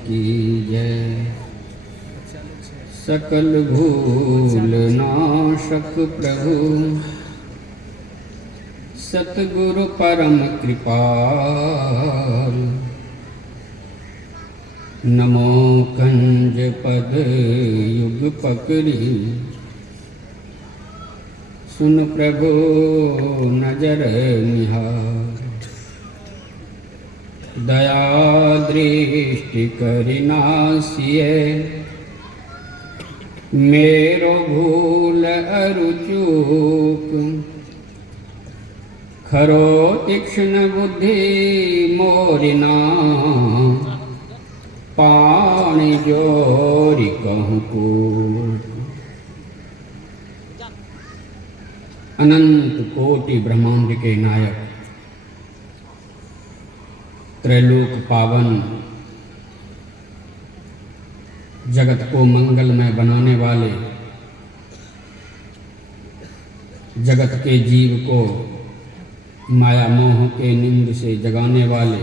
की जय। सकल भूल नाशक प्रभु सतगुरु परम कृपाल। नमो कंज पद युग पकड़ी सुन प्रभु नजर निहार। दया दृष्टि करिनासिए मेरो भूल अरु चूक। खरो तीक्ष्ण बुद्धि मोरिना पाणी जोरी कहूँ को। अनंत कोटि ब्रह्मांड के नायक त्रैलोक पावन जगत को मंगलमय बनाने वाले जगत के जीव को माया मोह के निंद से जगाने वाले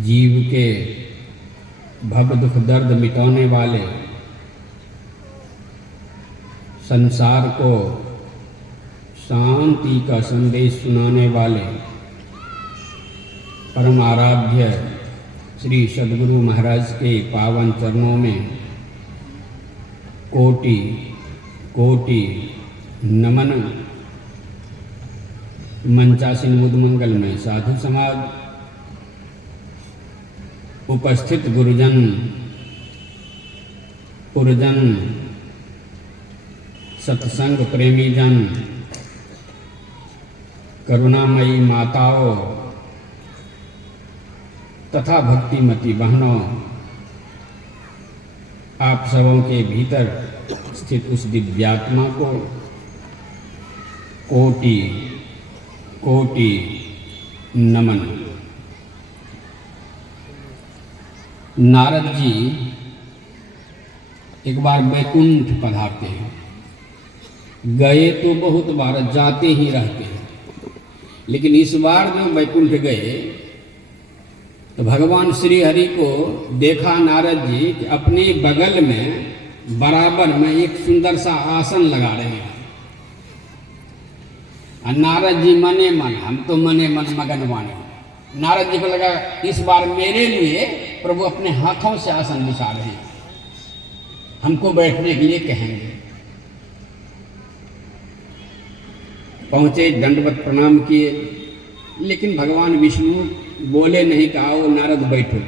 जीव के भव दुख दर्द मिटाने वाले संसार को शांति का संदेश सुनाने वाले परम आराध्य श्री सद्गुरु महाराज के पावन चरणों में कोटि कोटि नमन। मंचासीन मुदमंगल में साधु समाज, उपस्थित गुरुजन पुरजन, सत्संग प्रेमी जन, करुणामयी माताओं तथा भक्तिमती बहनों, आप सबों के भीतर स्थित उस दिव्यात्मा को कोटि कोटि नमन। नारद जी एक बार वैकुंठ पधारते हैं। गए तो बहुत बार, जाते ही रहते हैं, लेकिन इस बार जब वैकुंठ गए तो भगवान श्री हरि को देखा नारद जी कि अपने बगल में बराबर में एक सुंदर सा आसन लगा रहे हैं। और नारद जी मने मन, हम तो मने मन मगन माने। नारद जी को लगा इस बार मेरे लिए प्रभु अपने हाथों से आसन बिछा रहे हैं, हमको बैठने के लिए कहेंगे। पहुंचे, दंडवत प्रणाम किए, लेकिन भगवान विष्णु बोले नहीं कि आओ नारद बैठो।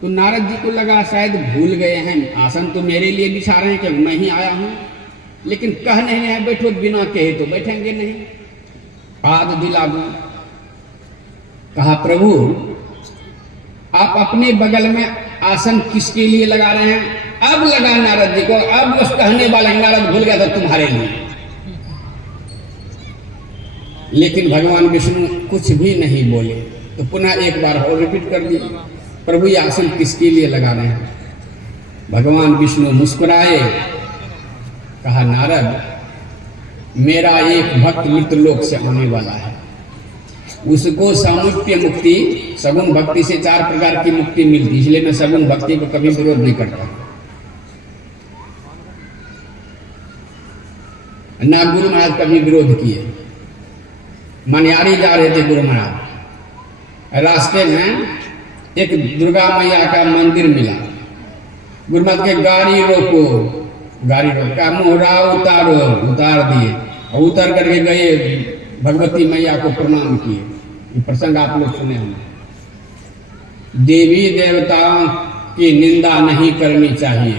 तो नारद जी को लगा शायद भूल गए हैं, आसन तो मेरे लिए बिछा रहे हैं कि मैं ही आया हूं, लेकिन कह नहीं है बैठो, बिना कहे तो बैठेंगे नहीं। पाद दिला दूं, कहा प्रभु आप अपने बगल में आसन किसके लिए लगा रहे हैं? अब लगा नारद जी को, अब उस कहने वाला नारद भूल गया था तुम्हारे लिए। लेकिन भगवान विष्णु कुछ भी नहीं बोले, तो पुनः एक बार और रिपीट कर दिया, प्रभु ये आसन किसके लिए लगा रहे हैं? भगवान विष्णु मुस्कुराए, कहा नारद मेरा एक भक्त मृत्युलोक से आने वाला है, उसको सामुप्य मुक्ति, सगुण भक्ति से 4 प्रकार की मुक्ति मिलती, इसलिए मैं सगुण भक्ति को कभी विरोध नहीं करता। ना गुरु महाराज कभी विरोध किए। मनियारी जा रहे थे गुरु महाराज, रास्ते में एक दुर्गा मैया का मंदिर मिला। गुरु महाराज के गाड़ी रोको, गाड़ी रोका, मोहरा उतारो, उतार दिए और उतर करके गए, भगवती मैया को प्रणाम किए। ये प्रसंग आप लोग सुने होंगे। देवी देवताओं की निंदा नहीं करनी चाहिए,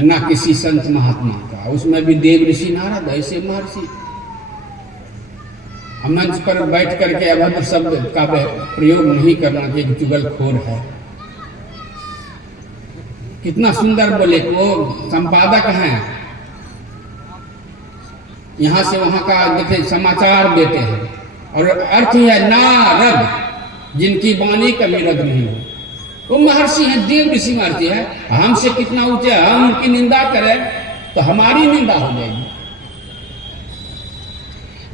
ना किसी संत महात्मा का, उसमें भी देव ऋषि नारद ऐसे महर्षि। मंच पर बैठ करके अभद्र शब्द का प्रयोग नहीं करना चाहिए, चुगलखोर है। कितना सुंदर बोले, वो संपादक हैं, यहाँ से वहाँ का देखे समाचार देते हैं, और अर्थ ही है नारद, जिनकी वाणी कभी रद्द नहीं हो। वो महर्षि हैं, देव ऋषि महर्षि है, हमसे कितना ऊंचे, हम उनकी निंदा करें तो हमारी निंदा हो जाएगी।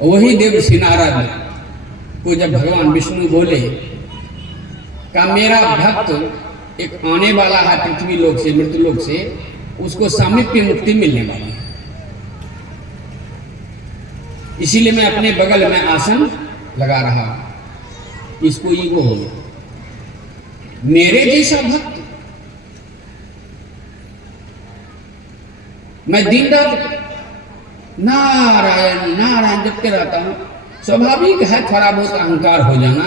वही देव ऋषि नारद को जब भगवान विष्णु बोले का मेरा भक्त एक आने वाला है पृथ्वी लोक से, मृत्यु लोक से, उसको सामीप्य मुक्ति मिलने वाली है। इसीलिए मैं अपने बगल में आसन लगा रहा, इसको ईगो हो गया। मेरे जैसा भक्त मैं दिन रात नारायण नारायण जपते रहता हूं। स्वाभाविक है थोड़ा बहुत अहंकार हो जाना।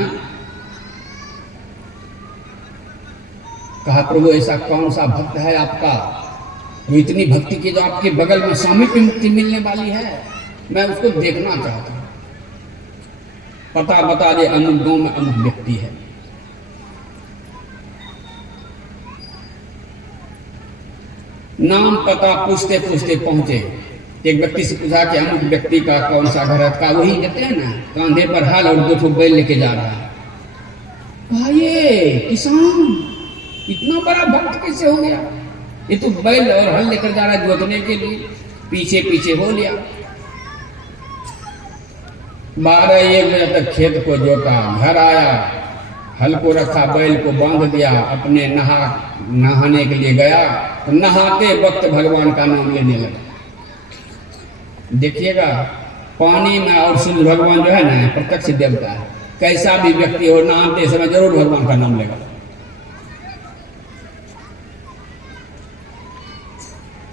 कहा प्रभु ऐसा कौन सा भक्त है आपका जो इतनी भक्ति की, जो आपके बगल में सामीप्य मुक्ति मिलने वाली है, मैं उसको देखना चाहता हूं। पता बता दे, अमुक गांव में अमुक व्यक्ति है। नाम पता पूछते पूछते पहुंचे। एक व्यक्ति से पूछा कि अमुक व्यक्ति का कौन सा घर है? का वही कहते हैं ना, कांधे पर हल और 2 बैल लेके जा रहा है। कहा ये किसान इतना बड़ा भक्त कैसे हो गया? ये तो बैल और हल लेकर जा रहा है जोतने के लिए। पीछे पीछे हो लिया। 12-1 बजे तक खेत को जोता, घर आया, हल को रखा, बैल को बांध दिया, अपने नहाने के लिए गया तो नहाते वक्त भगवान का नाम लेने लगा। देखिएगा पानी में और सूर्य भगवान जो है ना प्रत्यक्ष देवता है। कैसा भी व्यक्ति हो नहाते समय जरूर भगवान का नाम लेगा।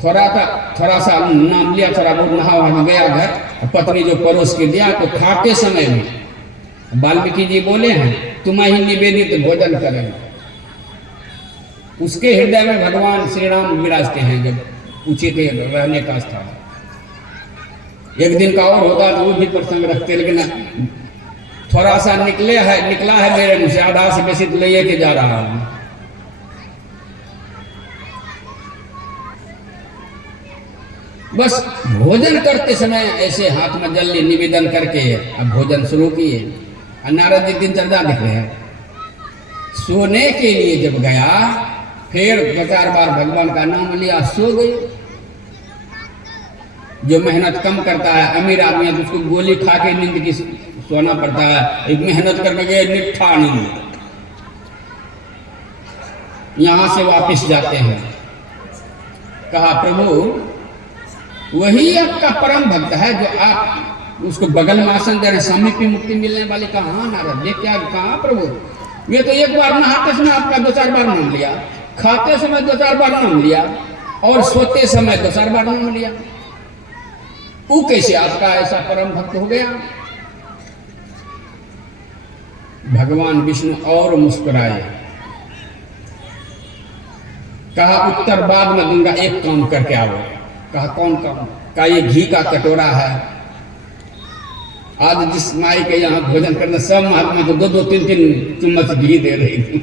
थोड़ा सा नाम लिया, थोड़ा बहुत नहा वहा गया घर, पत्नी जो परोस के दिया तो खाते समय में वाल्मीकि जी बोले हैं तुम्हें ही निवेदित भोजन करें। उसके हृदय में भगवान श्री राम विराजते हैं। जब पूछे थे रहने का स्थान, एक दिन का और होता तो वो भी प्रसंग रखते, लेकिन थोड़ा सा निकला है मेरे मुंह से, आधा से बेसी तो ले के जा रहा हूं। बस भोजन करते समय ऐसे हाथ में जल ले निवेदन करके अब भोजन शुरू किए। नारद जी दिनचर्या दिख रहे हैं। सोने के लिए जब गया फिर 2-4 बार भगवान का नाम लिया, सो गए। जो मेहनत कम करता है, अमीर आदमी है तो उसको गोली खा के नींद की सोना पड़ता है। एक मेहनत करके गए निठा नींद, यहां से वापस जाते हैं। कहा प्रभु वही आपका परम भक्त है जो आप उसको बगल में आसन दे रहे, सामीप्य मुक्ति मिलने वाली। कहा हाँ नारद ये क्या? कहा प्रभु ये तो एक बार नहाते समय आपका 2-4 बार नाम लिया, खाते समय 2-4 बार नाम लिया और सोते समय 2-4 बार नाम लिया। वो कैसे आपका ऐसा परम भक्त हो गया? भगवान विष्णु और मुस्कुराए। कहा उत्तर बाद में दूंगा, एक काम करके आओ। कहा कौन काम? कहा ये घी का कटोरा है। आज जिस माई के यहाँ भोजन करने सब महात्मा को 2-2, 3-3 चम्मच घी दे रही थी।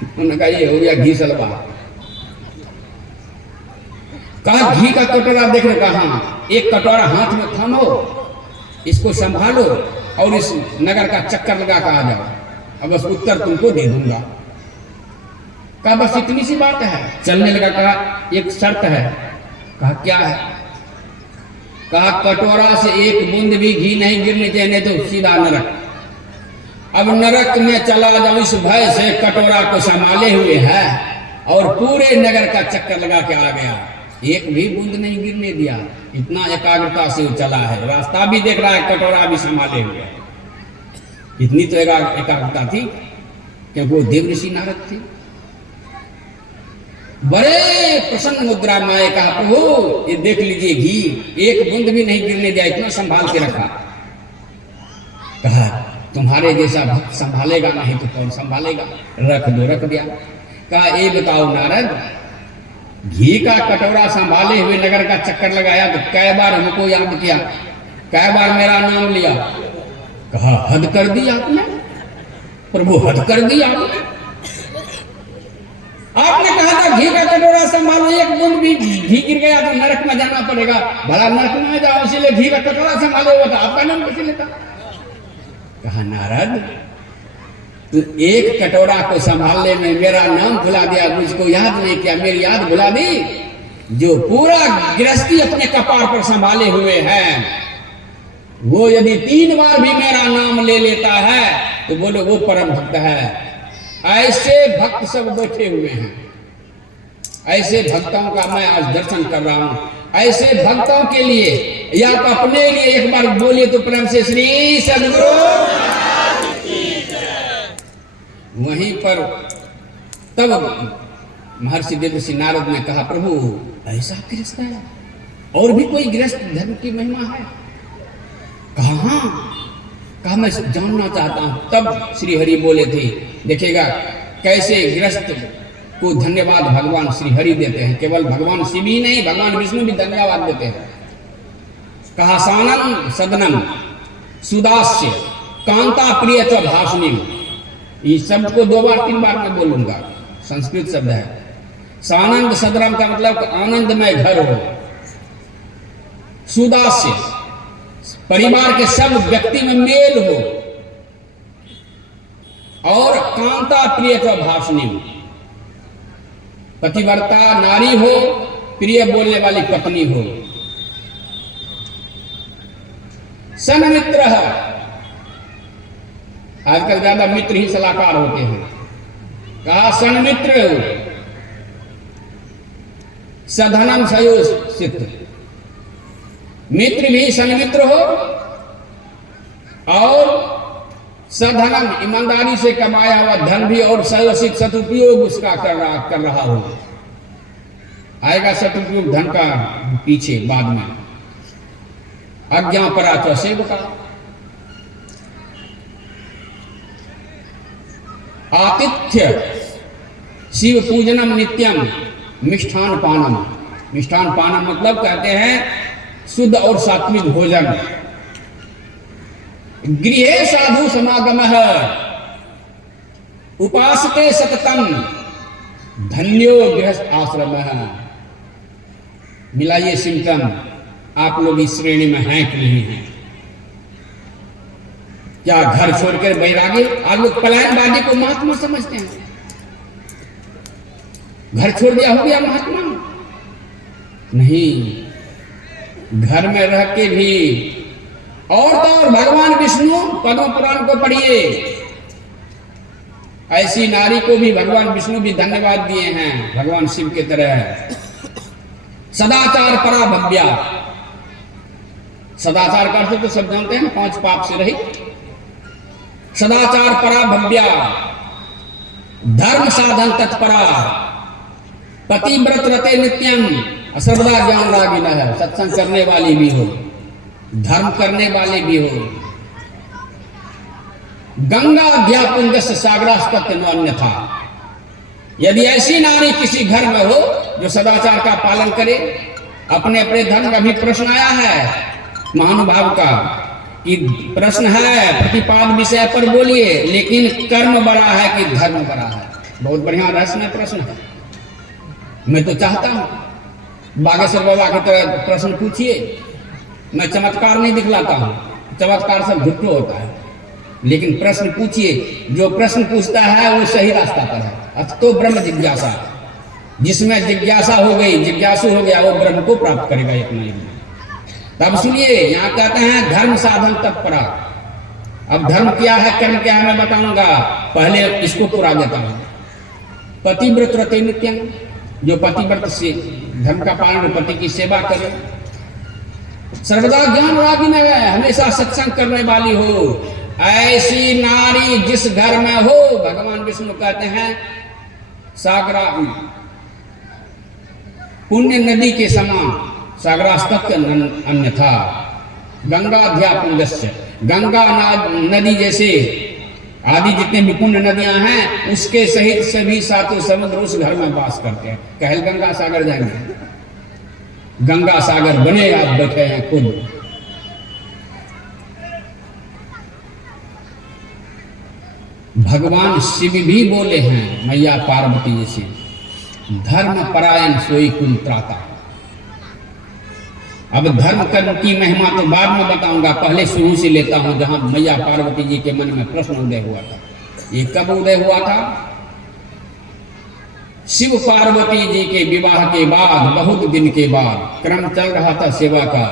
उन्होंने कहा ये हो गया घी सलवा। कहा घी का कटोरा देख रहे? कहा एक कटोरा हाथ में थामो, इसको संभालो और इस नगर का चक्कर लगा कर आ जाओ, अब बस उत्तर तुमको दे दूंगा। कहा बस इतनी सी बात है। चलने लगा। कहा एक शर्त है। कहा क्या है? कहा कटोरा से एक बूंद भी घी नहीं गिरने चाहिए, तो सीधा नरक। अब नरक में चला जाओ इस भय से कटोरा को संभाले हुए है और पूरे नगर का चक्कर लगा के आ गया, एक भी बूंद नहीं गिरने दिया। इतना एकाग्रता से वो चला है, रास्ता भी देख रहा है, कटोरा भी संभाले हुए है। इतनी तो एकाग्रता थी क्योंकि वो देव ऋषि नारद थे। बड़े प्रसन्न मुद्रा में कहा प्रभु ये देख लीजिए घी एक बूंद भी नहीं गिरने दिया, इतना संभाल के रखा। कहा तुम्हारे जैसा भक्त संभालेगा नहीं तो कौन संभालेगा? रख दो। रख दिया। कहा ये बताओ नारद, घी का कटोरा संभाले हुए नगर का चक्कर लगाया तो कई बार हमको याद किया, कई बार मेरा नाम लिया। कहा हद कर दी आपने प्रभु, हद कर दी आपने। आपने कहा था घी का कटोरा संभालो, एक बूंद भी घी गिर गया तो नरक में जाना पड़ेगा। भला नरक में जाओ इसीलिए घी का कटोरा संभालो, तो आपका नाम कैसे लेता? कहा नारद तू एक कटोरा को संभालने में मेरा नाम भुला दिया, मुझको याद नहीं किया, मेरी याद भुला दी। जो पूरा गृहस्थी अपने कपार पर संभाले हुए है वो यदि 3 बार भी मेरा नाम ले लेता है तो बोलो वो परम भक्त है। ऐसे भक्त सब बैठे हुए हैं, ऐसे भक्तों का मैं आज दर्शन कर रहा हूं। ऐसे भक्तों के लिए या तो अपने लिए एक बार बोलिए तो प्रेम से श्री सद्गुरु। वहीं पर तब महर्षि देवर्षि नारद ने कहा, प्रभु ऐसा गृहस्थ है और भी कोई गृहस्थ धर्म की महिमा है? कहा मैं जानना चाहता हूं। तब श्री हरि बोले थे, देखिएगा कैसे गृहस्थ को धन्यवाद भगवान श्री हरि देते हैं। केवल भगवान शिव ही नहीं, भगवान विष्णु भी धन्यवाद देते हैं। कहा, सानम सदनम सुदास्य कांता प्रिय च भाषणी। इस शब्द को 2 बार 3 बार मैं बोलूंगा, संस्कृत शब्द है। सानंद सदनम का मतलब आनंदमय घर हो, सुदास्य परिवार के सब व्यक्ति में मेल हो, और कांता प्रिय च भाषणी पतिव्रता नारी हो, प्रिय बोलने वाली पत्नी हो। सन्मित्र है, आजकल ज्यादा मित्र ही सलाहकार होते हैं। कहा सन्मित्र हो, सधनम सयोषित, मित्र भी सन्मित्र हो और सधनम ईमानदारी से कमाया हुआ धन भी और सयोषित सदुपयोग उसका कर रहा हो। आएगा सदुपयोग धन का पीछे बाद में। अज्ञापराच सेवका, आतिथ्य शिव पूजनम नित्यम मिष्ठान पानम। मिष्ठान पानम मतलब कहते हैं शुद्ध और सात्विक भोजन। गृहे साधु समागम उपासते सततम धन्यो गृहस्थ आश्रम। मिलाइए सिम्टम, आप लोग इस श्रेणी में हैं कि नहीं हैं? क्या घर छोड़कर बैरागी? आप लोग पलायनबाजी को महात्मा समझते हैं? घर छोड़ दिया हो गया महात्मा? नहीं, घर में रह के भी और तो और भगवान विष्णु पद्म पुराण को पढ़िए, ऐसी नारी को भी भगवान विष्णु भी धन्यवाद दिए हैं भगवान शिव के तरह। सदाचार परा भव्या, सदाचार का अर्थ तो सब जानते हैं, 5 पाप से रहित। सदाचार परा भव्या, धर्म साधन तत्परा, पतिव्रत रते नित्यम, सर्वदा ज्ञान रागिना है। सत्संग करने वाली भी हो, धर्म करने वाले भी हो। गंगा अध्यापुंज सागरास्तत्व अन्यथा। यदि ऐसी नारी किसी घर में हो जो सदाचार का पालन करे, अपने अपने धर्म का भी प्रश्न आया है महानुभाव का कि प्रश्न है प्रतिपाद विषय पर बोलिए, लेकिन कर्म बड़ा है कि धर्म बड़ा है? बहुत बढ़िया रहस्यमय प्रश्न है। मैं तो चाहता हूं बागेश्वर बाबा की तरह प्रश्न पूछिए। मैं चमत्कार नहीं दिखलाता हूं, चमत्कार सब झूठो होता है, लेकिन प्रश्न पूछिए। जो प्रश्न पूछता है वो सही रास्ता पर है। अतो ब्रह्म जिज्ञासा, जिसमें जिज्ञासा हो गई, जिज्ञासु हो गया, वो ब्रह्म को प्राप्त करेगा एक न एक दिन। तब सुनिए, यहाँ कहते हैं धर्म साधन तत्परा। अब धर्म क्या है, कर्म क्या है, मैं बताऊंगा, पहले इसको पूरा देता हूं। पतिव्रत रते नित्यम, जो पतिव्रत से धर्म का पालन, पति की सेवा करे। सर्वदा ज्ञान रागिन है, हमेशा सत्संग करने वाली हो। ऐसी नारी जिस घर में हो, भगवान विष्णु कहते हैं सागरा पुण्य नदी के समान, सागरास्तत्व अन्यथा। गंगा अध्यापुंजस्य, गंगा नदी जैसे आदि जितने भी पुण्य नदियां हैं, उसके सहित सभी 7 समुद्र उस घर में वास करते हैं। कहल गंगा सागर जाएंगे, गंगा सागर बने आप बैठे हैं खुद। भगवान शिव भी बोले हैं मैया पार्वती जैसे, धर्म परायण सोई कुल त्राता। अब धर्म कर्म की महिमा तो बाद में बताऊंगा, पहले शुरू से लेता हूं जहां मैया पार्वती जी के मन में प्रश्न उदय हुआ था। ये कब उदय हुआ था? शिव पार्वती जी के विवाह के बाद, बहुत दिन के बाद क्रम चल रहा था सेवा का।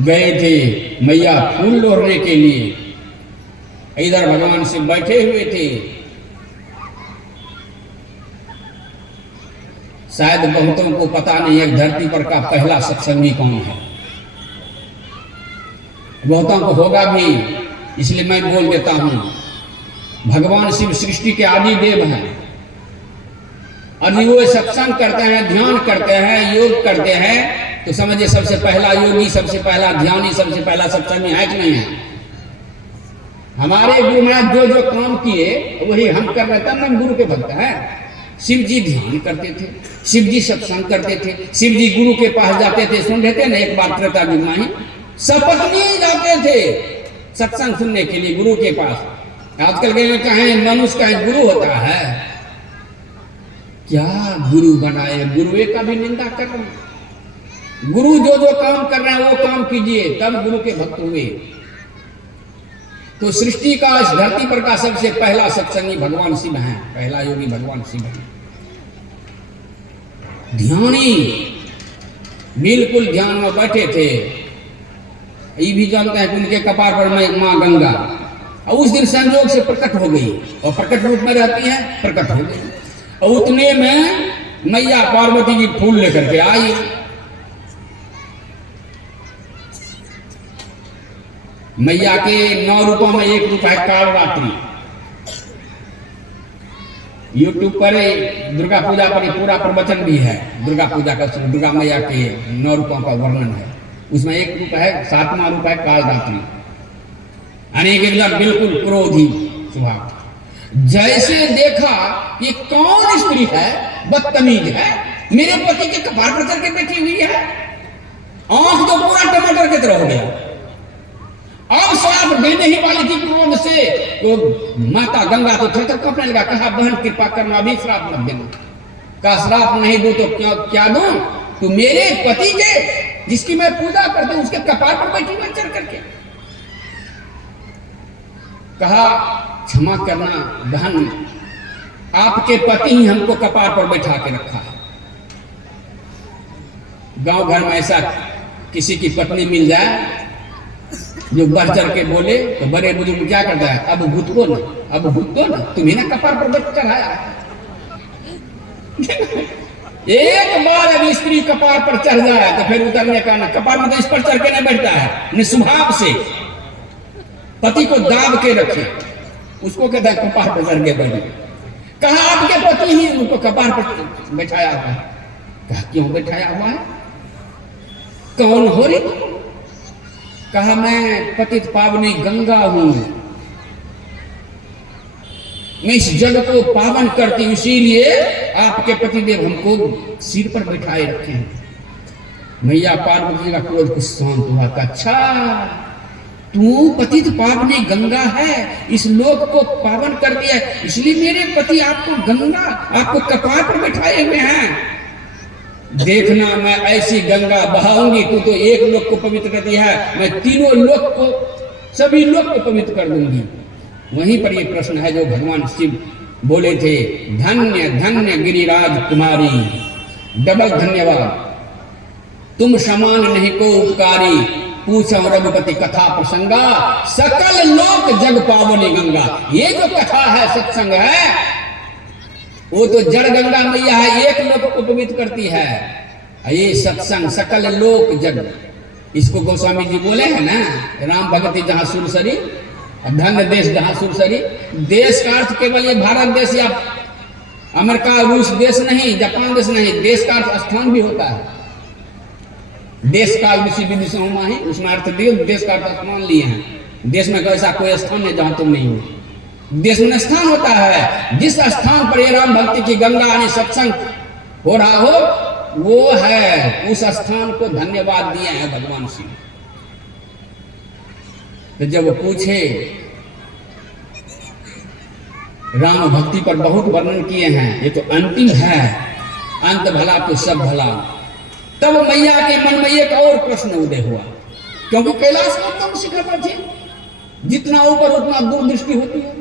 गए थे मैया फूल लोढ़ने के लिए, इधर भगवान शिव बैठे हुए थे। शायद बहुतों को पता नहीं है धरती पर का पहला सत्संगी कौन है। बहुतों को होगा भी, इसलिए मैं बोल देता हूं। भगवान शिव सृष्टि के आदि देव हैं और वो सत्संग करते हैं, ध्यान करते हैं, योग करते हैं, तो समझिए सबसे पहला योगी, सबसे पहला ध्यानी, सबसे पहला सत्संगी है कि नहीं है? हमारे गुरु महाराज जो जो काम किए वही हम कर रहे थे, हम गुरु के भक्त हैं। शिव जी ध्यान करते थे, शिव जी सत्संग करते थे, शिव जी गुरु के पास जाते थे। सुन रहे थे ना एक बार त्रेता युग में ही सपत्नी जाते थे सत्संग सुनने के लिए गुरु के पास। आजकल के कहें मनुष्य का गुरु होता है क्या? गुरु बनाए, गुरु का भी निंदा कर रहे हैं। गुरु जो जो काम कर रहे हैं वो काम कीजिए, तब गुरु के भक्त हुए। तो सृष्टि का इस धरती पर का सबसे पहला सत्संगी भगवान शिव हैं, पहला योगी भगवान शिव हैं। ध्यानी बिल्कुल ध्यान में बैठे थे। ये भी जानते हैं कि उनके कपार पर मां गंगा, और उस दिन संयोग से प्रकट हो गई, और प्रकट रूप में रहती है, प्रकट हो गई। और उतने में मैया पार्वती जी फूल लेकर के आई। मैया के 9 रूपों में एक रूप है कालरात्रि। यूट्यूब पर दुर्गा पूजा पर पूरा प्रवचन भी है, दुर्गा पूजा का, दुर्गा मैया के 9 रूपों का वर्णन है। उसमें एक रूप है, 7वां रूप है कालरात्रि, अनेक एकदम बिल्कुल क्रोधी स्वभाव। जैसे देखा ये कौन स्त्री है, बदतमीज है, मेरे पति के कपार पर करके बैठी हुई है। आंख तो पूरा टमाटर की तरह हो गया। अब श्राप देने ही वाली थी क्रोध से, तो माता गंगा तो थर कपने लगा। कहा बहन कृपा करना, अभी श्राप मत देना। कहा श्राप नहीं दो तो क्या दूं? तो मेरे पति के, जिसकी मैं पूजा करती हूं, उसके कपार पर बैठी हुई चढ़ करके। कहा क्षमा करना बहन, आपके पति ही हमको कपार पर बैठा के रखा है। गांव घर में ऐसा किसी की पत्नी मिल जाए जो बढ़ चढ़ के बोले, तो बड़े बुजुर्ग क्या करता है? अब भूतको ना, अब भूतको ना, तुम्हें ना कपार पर बैठ चढ़ाया। एक बार अभी स्त्री कपार पर चढ़ जाए तो फिर उतरने का ना। कपार में तो इस पर चढ़ के नहीं बैठता है, निस्वभाव से पति को दाब के रखे, उसको कहता है कपार पर चढ़ के बैठे। कहा आपके पति ही उनको कपार पर बैठाया हुआ है। कहा क्यों बैठाया हुआ है? कौन हो रही? कहा मैं पतित पावनी गंगा हूं, मैं इस जग को पावन करती हूं, इसीलिए आपके पतिदेव हमको सिर पर बैठाए रखे हैं। मैया पार्वती का क्रोध कुछ शांत हुआ। अच्छा तू पतित पावनी गंगा है, इस लोक को पावन कर दिया, इसलिए मेरे पति आपको गंगा, आपको कपार पर बैठाए हुए हैं। देखना मैं ऐसी गंगा बहाऊंगी, तू तो एक लोक को पवित्र कर दिया है, मैं तीनों लोक को, सभी लोक को पवित्र कर दूंगी। वहीं पर ये प्रश्न है जो भगवान शिव बोले थे, धन्य धन्य गिरिराज कुमारी, डबल धन्यवाद, तुम समान नहीं को उपकारी, पूछो रघुपति कथा प्रसंगा, सकल लोक जग पावनी गंगा। ये जो कथा है, सत्संग है, वो तो जड़ गंगा मैया है, एक लोक को पवित्र करती है। ये सत्संग सकल लोक जग, इसको गोस्वामी जी बोले हैं ना, राम भगति जहां सुरसरी, धन्य देश जहां सुरसरी। देश का अर्थ केवल ये भारत देश या अमेरिका रूस देश नहीं, जापान देश नहीं, देश का अर्थ स्थान भी होता है। देश काल विषय विदिशा ही, उसमें अर्थ दिए, देश का अर्थ स्थान लिए हैं। देश में ऐसा कोई स्थान है जहां तुम नहीं हो। देश में स्थान होता है, जिस स्थान पर ये राम भक्ति की गंगा यानी सत्संग हो रहा हो, वो है, उस स्थान को धन्यवाद दिए हैं भगवान शिव। तो जब वो पूछे, राम भक्ति पर बहुत वर्णन किए हैं, ये तो अंतिम है, अंत भला तो सब भला। तब मैया के मन में एक और प्रश्न उदय हुआ, क्योंकि कैलाश में उत्तम शिखर पर थे, जितना ऊपर उतना दूरदृष्टि होती है।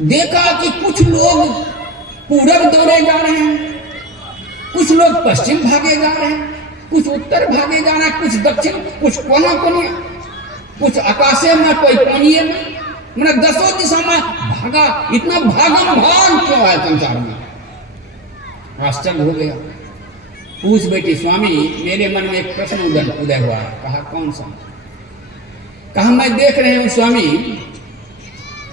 देखा कि कुछ लोग पूरब दौड़े जा रहे हैं, कुछ लोग पश्चिम भागे जा रहे हैं, कुछ उत्तर भागे जा रहे हैं, कुछ दक्षिण, कुछ कोना कोनिया, कुछ आकाशे में, कोई पानिये में, मैंने 10 दिशा में भागा। इतना भागम भाग क्यों है संसार में? आश्चर्य हो गया। पूछ बैठी, स्वामी मेरे मन में एक प्रश्न उदय हुआ है। कहा कौन सा? कहा मैं देख रहे हूँ स्वामी,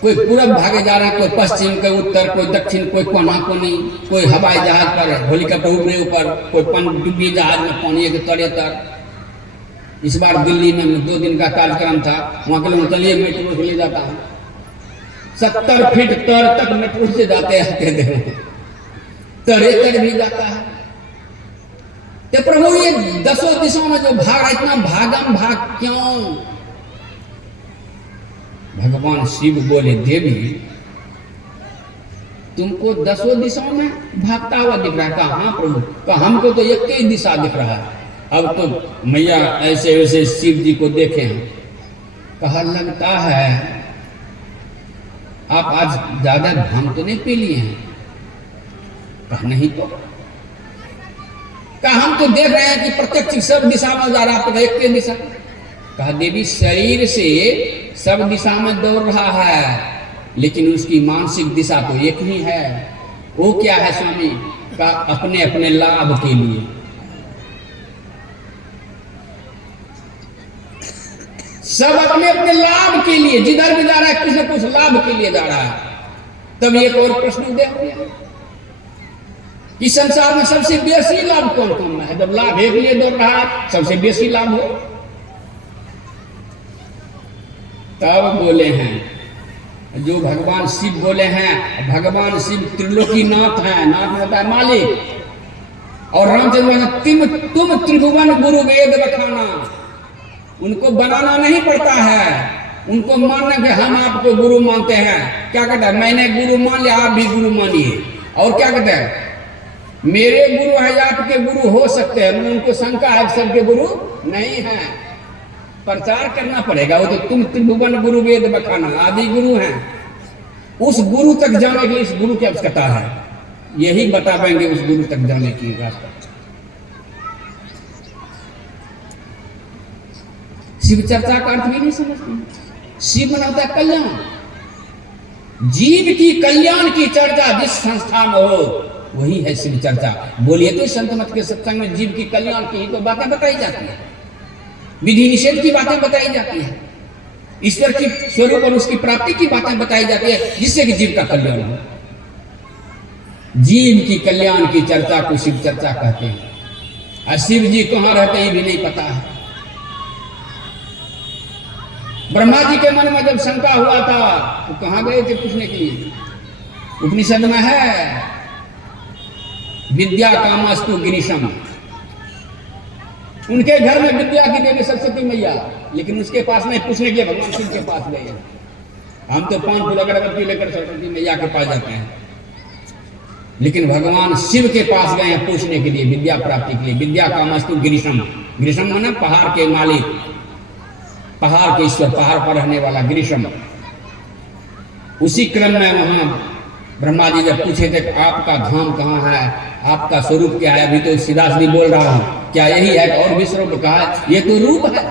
कोई पूरब भागे जा रहे हैं, कोई पश्चिम, कोई उत्तर, कोई दक्षिण, कोई कोना कोनी, कोई हवाई जहाज पर हेलीकॉप्टर उड़ने ऊपर, कोई पनडुब्बी जहाज में पानी के तरे तर। इस बार दिल्ली में 2 दिन का कार्यक्रम था, वहां के लोग चलिए मेट्रो से ले जाता है, 70 फीट तर तक मेट्रो से जाते आते थे, तरे तर भी जाता है। तो प्रभु ये 10 दिशाओं में जो भाग रहा, इतना भागम भाग क्यों? भगवान शिव बोले, देवी तुमको 10 दिशाओं में भागता हुआ दिख रहा है? कहा हाँ प्रभु। कहा हमको तो एक ही दिशा दिख रहा है। अब तो मैया ऐसे वैसे शिव जी को देखे हैं। कहा लगता है आप आज ज्यादा भांग तो नहीं पी लिए हैं? कहा नहीं तो। कहा हम तो देख रहे हैं कि प्रत्यक्ष सब दिशा में जा रहा है, एक ही दिशा। कहा देवी शरीर से सब दिशा में दौड़ रहा है, लेकिन उसकी मानसिक दिशा तो एक ही है। वो क्या है स्वामी? का अपने अपने लाभ के लिए। सब अपने अपने लाभ के लिए, जिधर भी जा रहा है कुछ न कुछ लाभ के लिए जा रहा है। तब एक और प्रश्न उदय हो गया कि संसार में सबसे बेसी लाभ कौन कौन है? जब लाभ एक लिए दौड़ रहा है, सबसे बेसी लाभ हो। तब बोले हैं जो भगवान शिव बोले हैं, भगवान शिव त्रिलोकी नाथ हैं, नाथ होता है मालिक। और रामचंद्र तुम त्रिभुवन गुरु वेद बखाना, उनको बनाना नहीं पड़ता है, उनको मानना कि हम आपको गुरु मानते हैं। क्या कहता है? मैंने गुरु मान लिया, आप भी गुरु मानिए। और क्या कहते हैं? मेरे गुरु है, आपके गुरु हो सकते हैं। उनको शंका है, सबके गुरु नहीं है। प्रचार करना पड़ेगा। वो तो तुम त्रिभुवन गुरु वेद बखाना, आदि गुरु हैं। उस गुरु तक जाने के लिए इस गुरु की आवश्यकता है। यही बता पाएंगे उस गुरु तक जाने की रास्ता। शिव चर्चा का अर्थ भी नहीं समझते। शिव मना होता है कल्याण। जीव की कल्याण की चर्चा जिस संस्था में हो वही है शिव चर्चा। बोलिए तो संत मत के सत्संग में जीव की कल्याण की तो बातें बताई जाती है, विधि निषेध की बातें बताई जाती है, ईश्वर की स्वरूप और उसकी प्राप्ति की बातें बताई जाती है, जिससे कि जीव का कल्याण हो। जीव की कल्याण की चर्चा को शिव चर्चा कहते हैं। और शिव जी कहाँ रहते ये भी नहीं पता है। ब्रह्मा जी के मन में जब शंका हुआ था तो कहां गए थे पूछने के लिए? उपनिषद में है विद्या कामस्तु गिरीशम। उनके घर में विद्या की देवी सरस्वती मैया, लेकिन उसके पास नहीं, पूछने के लिए भगवान शिव के पास गए। हम तो पान फूल अगरबत्ती लेकर सरस्वती मैया के पास जाते हैं, लेकिन भगवान शिव के पास गए हैं पूछने के लिए, विद्या प्राप्ति के लिए। विद्या कामस्तु गिरीशम। गिरीशम माने पहाड़ के मालिक, पहाड़ के ईश्वर, पहाड़ पर रहने वाला गिरीशम। उसी क्रम में वहां ब्रह्मा जी जब पूछे थे आपका धाम कहाँ है, आपका स्वरूप क्या है? अभी तो सीधा सीधी बोल रहा हूं, क्या यही है? और भी स्वरूप कहा है? ये तो रूप है।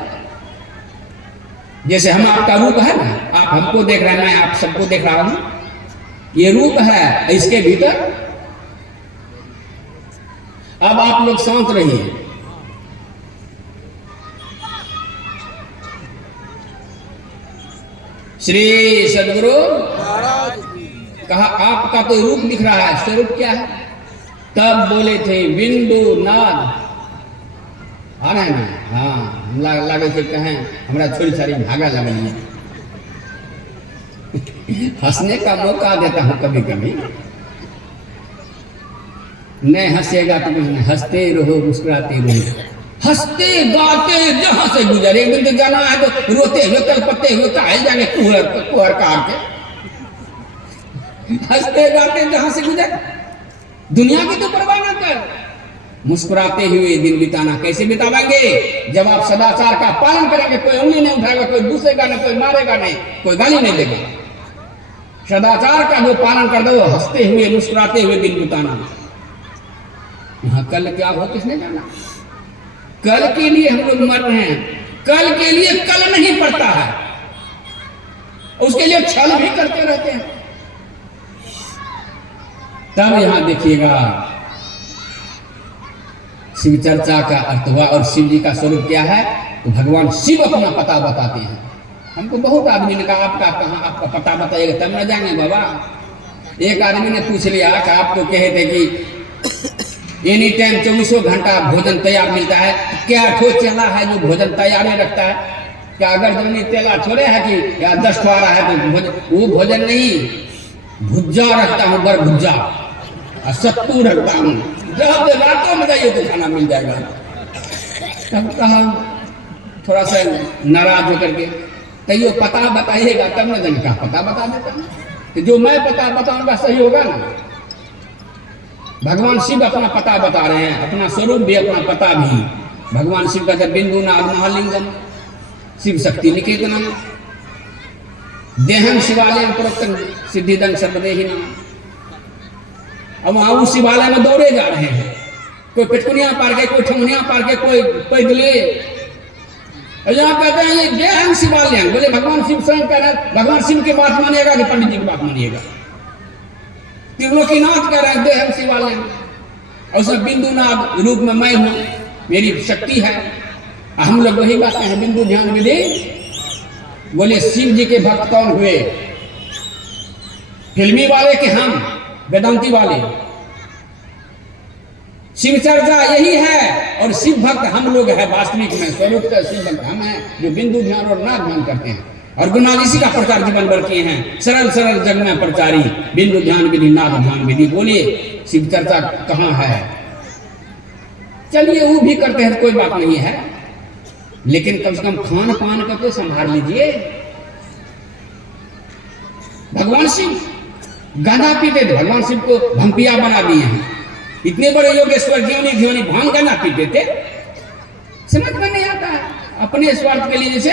जैसे हम आपका रूप है ना, आप हमको देख रहे हैं, मैं आप सबको देख रहा हूं, ये रूप है। इसके भीतर अब आप लोग शांत रहिए। श्री सदगुरु कहा आपका तो रूप दिख रहा है, स्वरूप क्या है? तब बोले थे बिंदु नाद। आ रहे ना? हाँ, लगे थे कहें हमारा छोरी छारी भागा लगनी। हंसने का मौका देता हूं कभी कभी। नहीं हंसेगा तो कुछ नहीं, हंसते रहो, मुस्कुराते रहो, हंसते गाते जहां से गुजरे। एक दिन तो जाना है तो रोते हुए कलपते हुए काहे जाने कुहर कार के। हंसते गाते जहां से गुजरे, दुनिया की तो परवाह न कर, मुस्कुराते हुए दिन बिताना। कैसे बितावेंगे? जब आप सदाचार का पालन करेंगे, कोई उंगली नहीं उठाएगा, कोई दूसरेगा नहीं, कोई मारेगा नहीं, कोई गाली नहीं देगा। सदाचार का जो पालन कर दो, हंसते हुए मुस्कुराते हुए दिन बिताना। यहां कल क्या हो किसने जाना? कल के लिए हम लोग मर रहे हैं, कल के लिए कल नहीं पड़ता है, उसके लिए छल भी करते रहते हैं। तब यहां देखिएगा शिव चर्चा का अर्थ हुआ। और शिव जी का स्वरूप क्या है? तो भगवान शिव अपना पता बताते हैं। हमको बहुत आदमी ने कहा आपका कहाँ, आपका पता बताइएगा तब न जाएंगे बाबा। एक आदमी ने पूछ लिया कि आप तो कहे थे कि एनी टाइम 24 घंटा भोजन तैयार मिलता है, तो क्या ठो चला है जो भोजन तैयार ही रखता है? क्या अगर जमीनी तेला थोड़े है कि या 10 ठो आ रहा है तो भोजन, वो भोजन नहीं, भुज्जा रखता हूँ, बर भुज्जा और सत्तू रखता हूँ, जब रातों में जाइए तो खाना मिल जाएगा। तब कहा थोड़ा सा नाराज होकर के, तैयो पता बताइएगा तब न जाने। का पता बता देता हूँ, तो जो मैं पता बताऊंगा सही होगा ना। भगवान शिव अपना पता बता रहे हैं, अपना स्वरूप भी, अपना पता भी। भगवान शिव का बिंदु नाद महालिंगम शिव शक्ति निकेतनम देहम शिवालय प्रोक्तम सिद्धिदं सर्वदेहि नमः। अब वहां उस शिवालय में दौड़े जा रहे हैं, कोई पिटकुनिया पार के, कोई ठमुनिया पार के, कोई पैदले। और यहाँ कहते हैं ये देहम शिवालय, बोले भगवान शिव स्वयं कह रहे हैं, भगवान शिव की बात मानिएगा कि पंडित जी की बात मानिएगा? त्रिलोकीनाथ कह रहे हैं देहम शिवालय, और उसमें बिंदुनाथ रूप में मैं हूं, मेरी शक्ति है। हम लोग वही बातें हैं, बिंदु ध्यान विधि। बोले शिव जी के भक्त कौन हुए? फिल्मी वाले कि हम वेदांती वाले? शिव चर्चा यही है, और शिव भक्त हम लोग हैं वास्तविक में। स्वरूप का शिव भक्त हम हैं जो बिंदु ध्यान और नाद ध्यान करते हैं, और गुणालिसी का प्रचार जीवन भर किए हैं। सरल सरल जग में प्रचारी बिंदु ध्यान विधि नाद ध्यान विधि। बोलिए शिव चर्चा कहाँ है? चलिए वो भी करते हैं, कोई बात नहीं है, लेकिन कम से कम खान पान का तो संभाल लीजिए। भगवान शिव गांजा पीते थे, भगवान शिव को भंपिया बना दिए हैं। इतने बड़े योगेश्वर ज्ञानी ज्ञानी भांग गांजा पीते थे, समझ में नहीं आता है। अपने स्वार्थ के लिए जैसे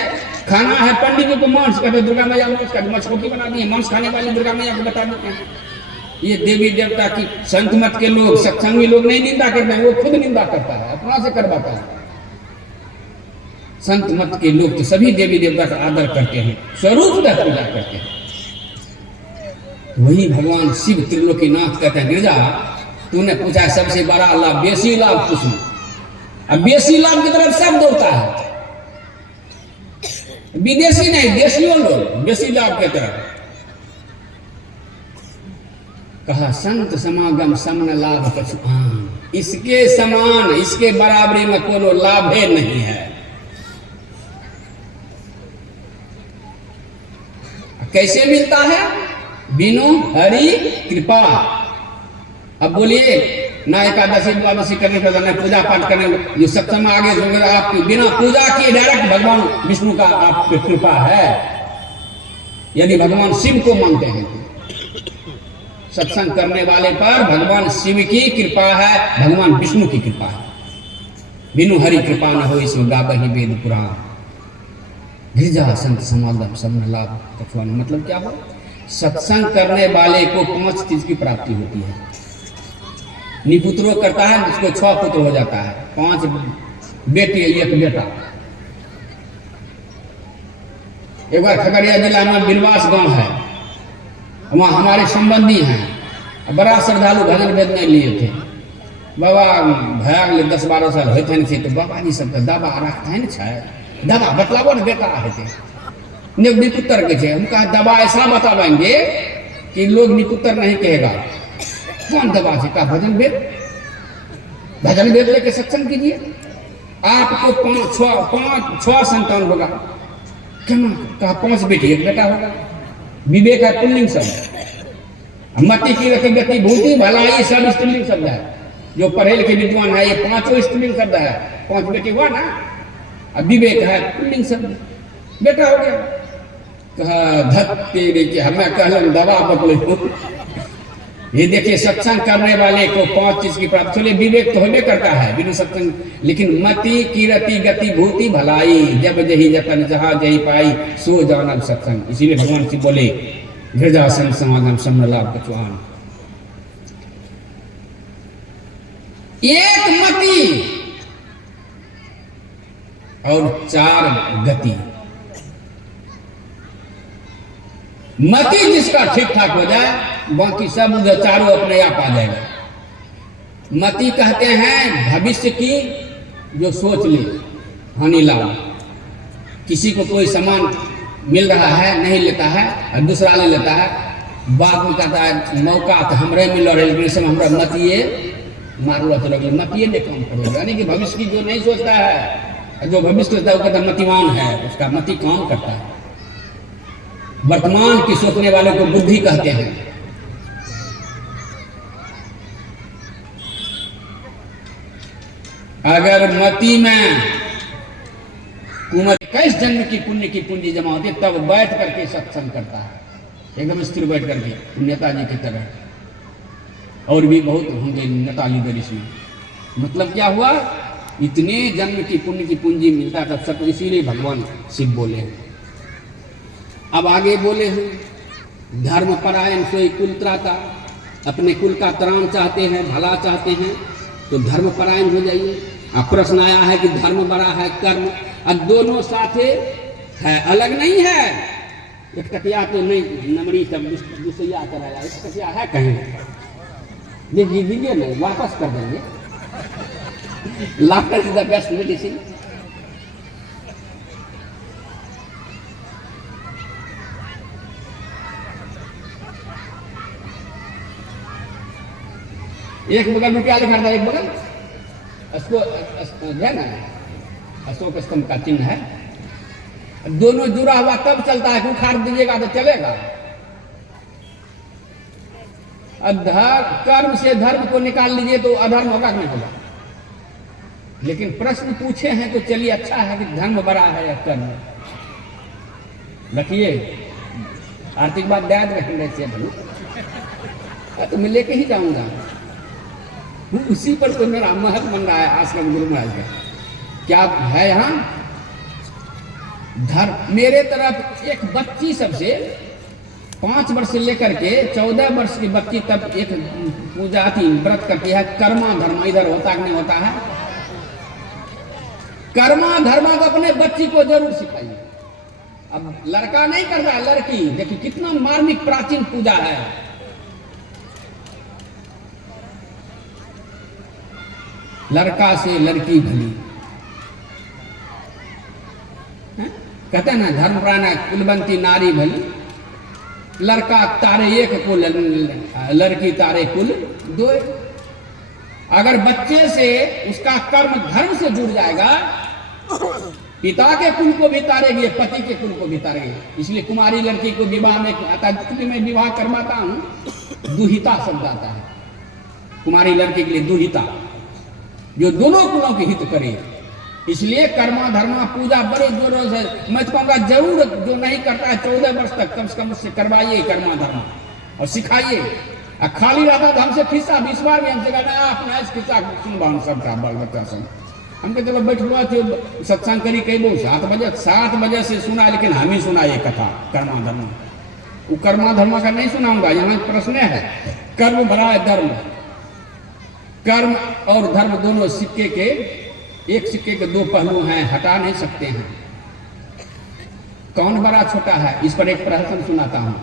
खाना है, पंडित जी को मांस कहते, दुर्गा मैया मांस का मछली बना दी है, मांस खाने वाली दुर्गा मैया को बता देते हैं। ये देवी देवता की संत मत के लोग, सत्संगी लोग नहीं निंदा करते हैं, वो खुद निंदा करता है, अपना से करवाता है। संत मत के लोग तो सभी देवी देवता का आदर करते हैं, स्वरूप का पूजा करते हैं। वही भगवान शिव त्रिलोकीनाथ कहते हैं, गिरजा तूने पूछा सबसे बड़ा लाभ, बेसी लाभ पूछ लो। अब बेसी लाभ की तरफ सब दौड़ता है, विदेशी नहीं, देशियों लोग बेसी लाभ की तरफ। कहा संत समागम समन लाभ कछु आन, इसके समान, इसके बराबरी में कोनो लाभ है नहीं है। कैसे मिलता है? बिनु हरि कृपा। अब बोलिए ना एकादशी द्वादशी करने का, ना पूजा पाठ करने, जो सत्संग में आगे होगा, आपकी बिना पूजा किए डायरेक्ट भगवान विष्णु का आप पे कृपा है। यदि भगवान शिव को मानते हैं, सत्संग करने वाले पर भगवान शिव की कृपा है, भगवान विष्णु की कृपा है। बिनु हरि कृपा न हो इसमें गावहि वेद पुराण। गिरजा संत समागम समन लाभ कछुआ। मतलब क्या हो? सत्संग करने वाले को 5 चीज की प्राप्ति होती है। निपुत्रो करता है, उसको 6 पुत्र हो जाता है, 5 बेटी 1 बेटा। एक बार खगड़िया जिला में बिलवास गांव है, वहाँ हमारे संबंधी हैं, बड़ा श्रद्धालु भजन वेद में लिए थे। बाबा भया 10-12 साल होते हैं, तो बाबा जी सब दबा रखता है ना, दबा बतलावो ना बेटा है निपुत्र के थे। हम कहा दबा ऐसा बताएंगे कि लोग निपुत्र नहीं कहेगा। कौन दबा से? कहा भजन वेद, भजन वेद लेके सत्संग कीजिए, आपको 5-6 संतान होगा। क्या? कहा 5 बेटी 1 बेटा होगा। विवेक है पुल्लिंग शब्द, मति की रखी गति भूति भलाई सब स्त्रीलिंग शब्द है। जो पढ़े लिखे विद्वान है, ये 5 स्त्रीलिंग शब्द है। 5 बेटी हुआ ना, अब विवेक है पुल्लिंग शब्द, बेटा हो गया। कहा धत्ते देखिए, हमें कहलन दवा बतलो। ये देखिए सत्संग करने वाले को 5 चीज की प्राप्ति। चलिए विवेक तो होने करता है बिना सत्संग, लेकिन मति कीरति गति भूति भलाई जब जही जतन जहाँ जही पाई सो जानब सत्संग। इसीलिए भगवान शिव बोले गिरजा संत समागम समन लाभ कछुआन। एक मति और 4 गति। मति जिसका ठीक ठाक हो जाए, बाकी सब उधर चारों अपने आप आ जाएगा। मति कहते हैं भविष्य की जो सोच ले हानि लाभ। किसी को कोई सामान मिल रहा है नहीं लेता है और दूसरा ले लेता है, बाद में कहता है मौका तो हमरे मिल रहा है लेकिन इस समय हमारा मतिए मारो तो लगे, मतिए ने काम करेगा। यानी कि भविष्य की जो नहीं सोचता है, जो भविष्य सोचता है वो कहता है मतिवान है, उसका मति काम करता है। वर्तमान की सोचने वाले को बुद्धि कहते हैं। अगर मति में कुमार 21 जन्म की पुण्य की पूंजी जमा होती है तब बैठ करके सत्संग करता है, एकदम स्थिर बैठ करके नेताजी की तरह। और भी बहुत होंगे नेता लीडर इसमें। मतलब क्या हुआ, इतने जन्म की पुण्य की पूंजी मिलता है तब सब, इसीलिए भगवान शिव बोले हैं। अब आगे बोले हैं धर्म परायण सोई कुल त्राता। अपने कुल का त्राण चाहते हैं, भला चाहते हैं तो धर्म परायण हो जाइए। अब प्रश्न आया है कि धर्म बड़ा है कर्म, अब दोनों साथे है, अलग नहीं है। एक टकिया तो नहीं नमरी सब दूसरिया कराया, एक टकिया है कहीं दीजिए नहीं, वापस कर देंगे। Laughter is the best medicine. एक बगल में क्या लिखा था, एक बगल है ना अशोक स्तंभ का चिन्ह है। दोनों जुड़ा हुआ तब चलता है कि उखाड़ दीजिएगा तो चलेगा। कर्म से धर्म को निकाल लीजिए तो अधर्म होगा नहीं होगा। लेकिन प्रश्न पूछे हैं तो चलिए अच्छा है कि धर्म बड़ा है या कर्म। रखिए आर्थिक बात याद रखेंगे तो मैं लेके ही जाऊंगा। उसी पर तो मेरा महत्व बन रहा है आश्रम गुरु महाराज का। क्या है यहाँ धर्म। मेरे तरफ एक बच्ची सबसे 5 वर्ष से लेकर के 14 वर्ष की बच्ची तब एक पूजा थी, व्रत करती है। कर्मा धर्म इधर होता नहीं होता है। कर्मा धर्मा को अपने बच्ची को जरूर सिखाइए। अब लड़का नहीं करता है, लड़की। देखिए कितना मार्मिक प्राचीन पूजा है। लड़का से लड़की भली, कहते हैं ना धर्मप्राण कुलवंती नारी भली। लड़का तारे एक कुल, लड़की तारे कुल दो। अगर बच्चे से उसका कर्म धर्म से जुड़ जाएगा, पिता के कुल को भी तारेगी, पति के कुल को भी तारेगी। इसलिए कुमारी लड़की को विवाह में आता, मैं विवाह करवाता हूं, दुहिता शब्द आता है कुमारी लड़की के लिए, दुहिता, जो दोनों कुलों के हित करे। इसलिए कर्मा धर्मा पूजा बड़े जोरों से, मैं तो कहूँगा जरूर जो नहीं करता है 14 वर्ष तक कम से कम उससे करवाइए कर्मा धर्मा और सिखाइए। खाली रहता तो हमसे खिस्सा 20 बार भी हमसे कहना अपना खिस्सा सुनवा सबका बाल बच्चा सब। हम कहते चलो बैठ हुआ थे सत्संग करी कई बहुत 7 बजे से सुना, लेकिन हम ही सुना ये कथा कर्मा धर्मा। वो कर्मा धर्मा का नहीं सुनाऊंगा। यहाँ प्रश्न है कर्म भरा है धर्म। कर्म और धर्म दोनों सिक्के के, एक सिक्के के 2 पहलू हैं, हटा नहीं सकते हैं। कौन बड़ा छोटा है, इस पर एक प्रहसन सुनाता हूं।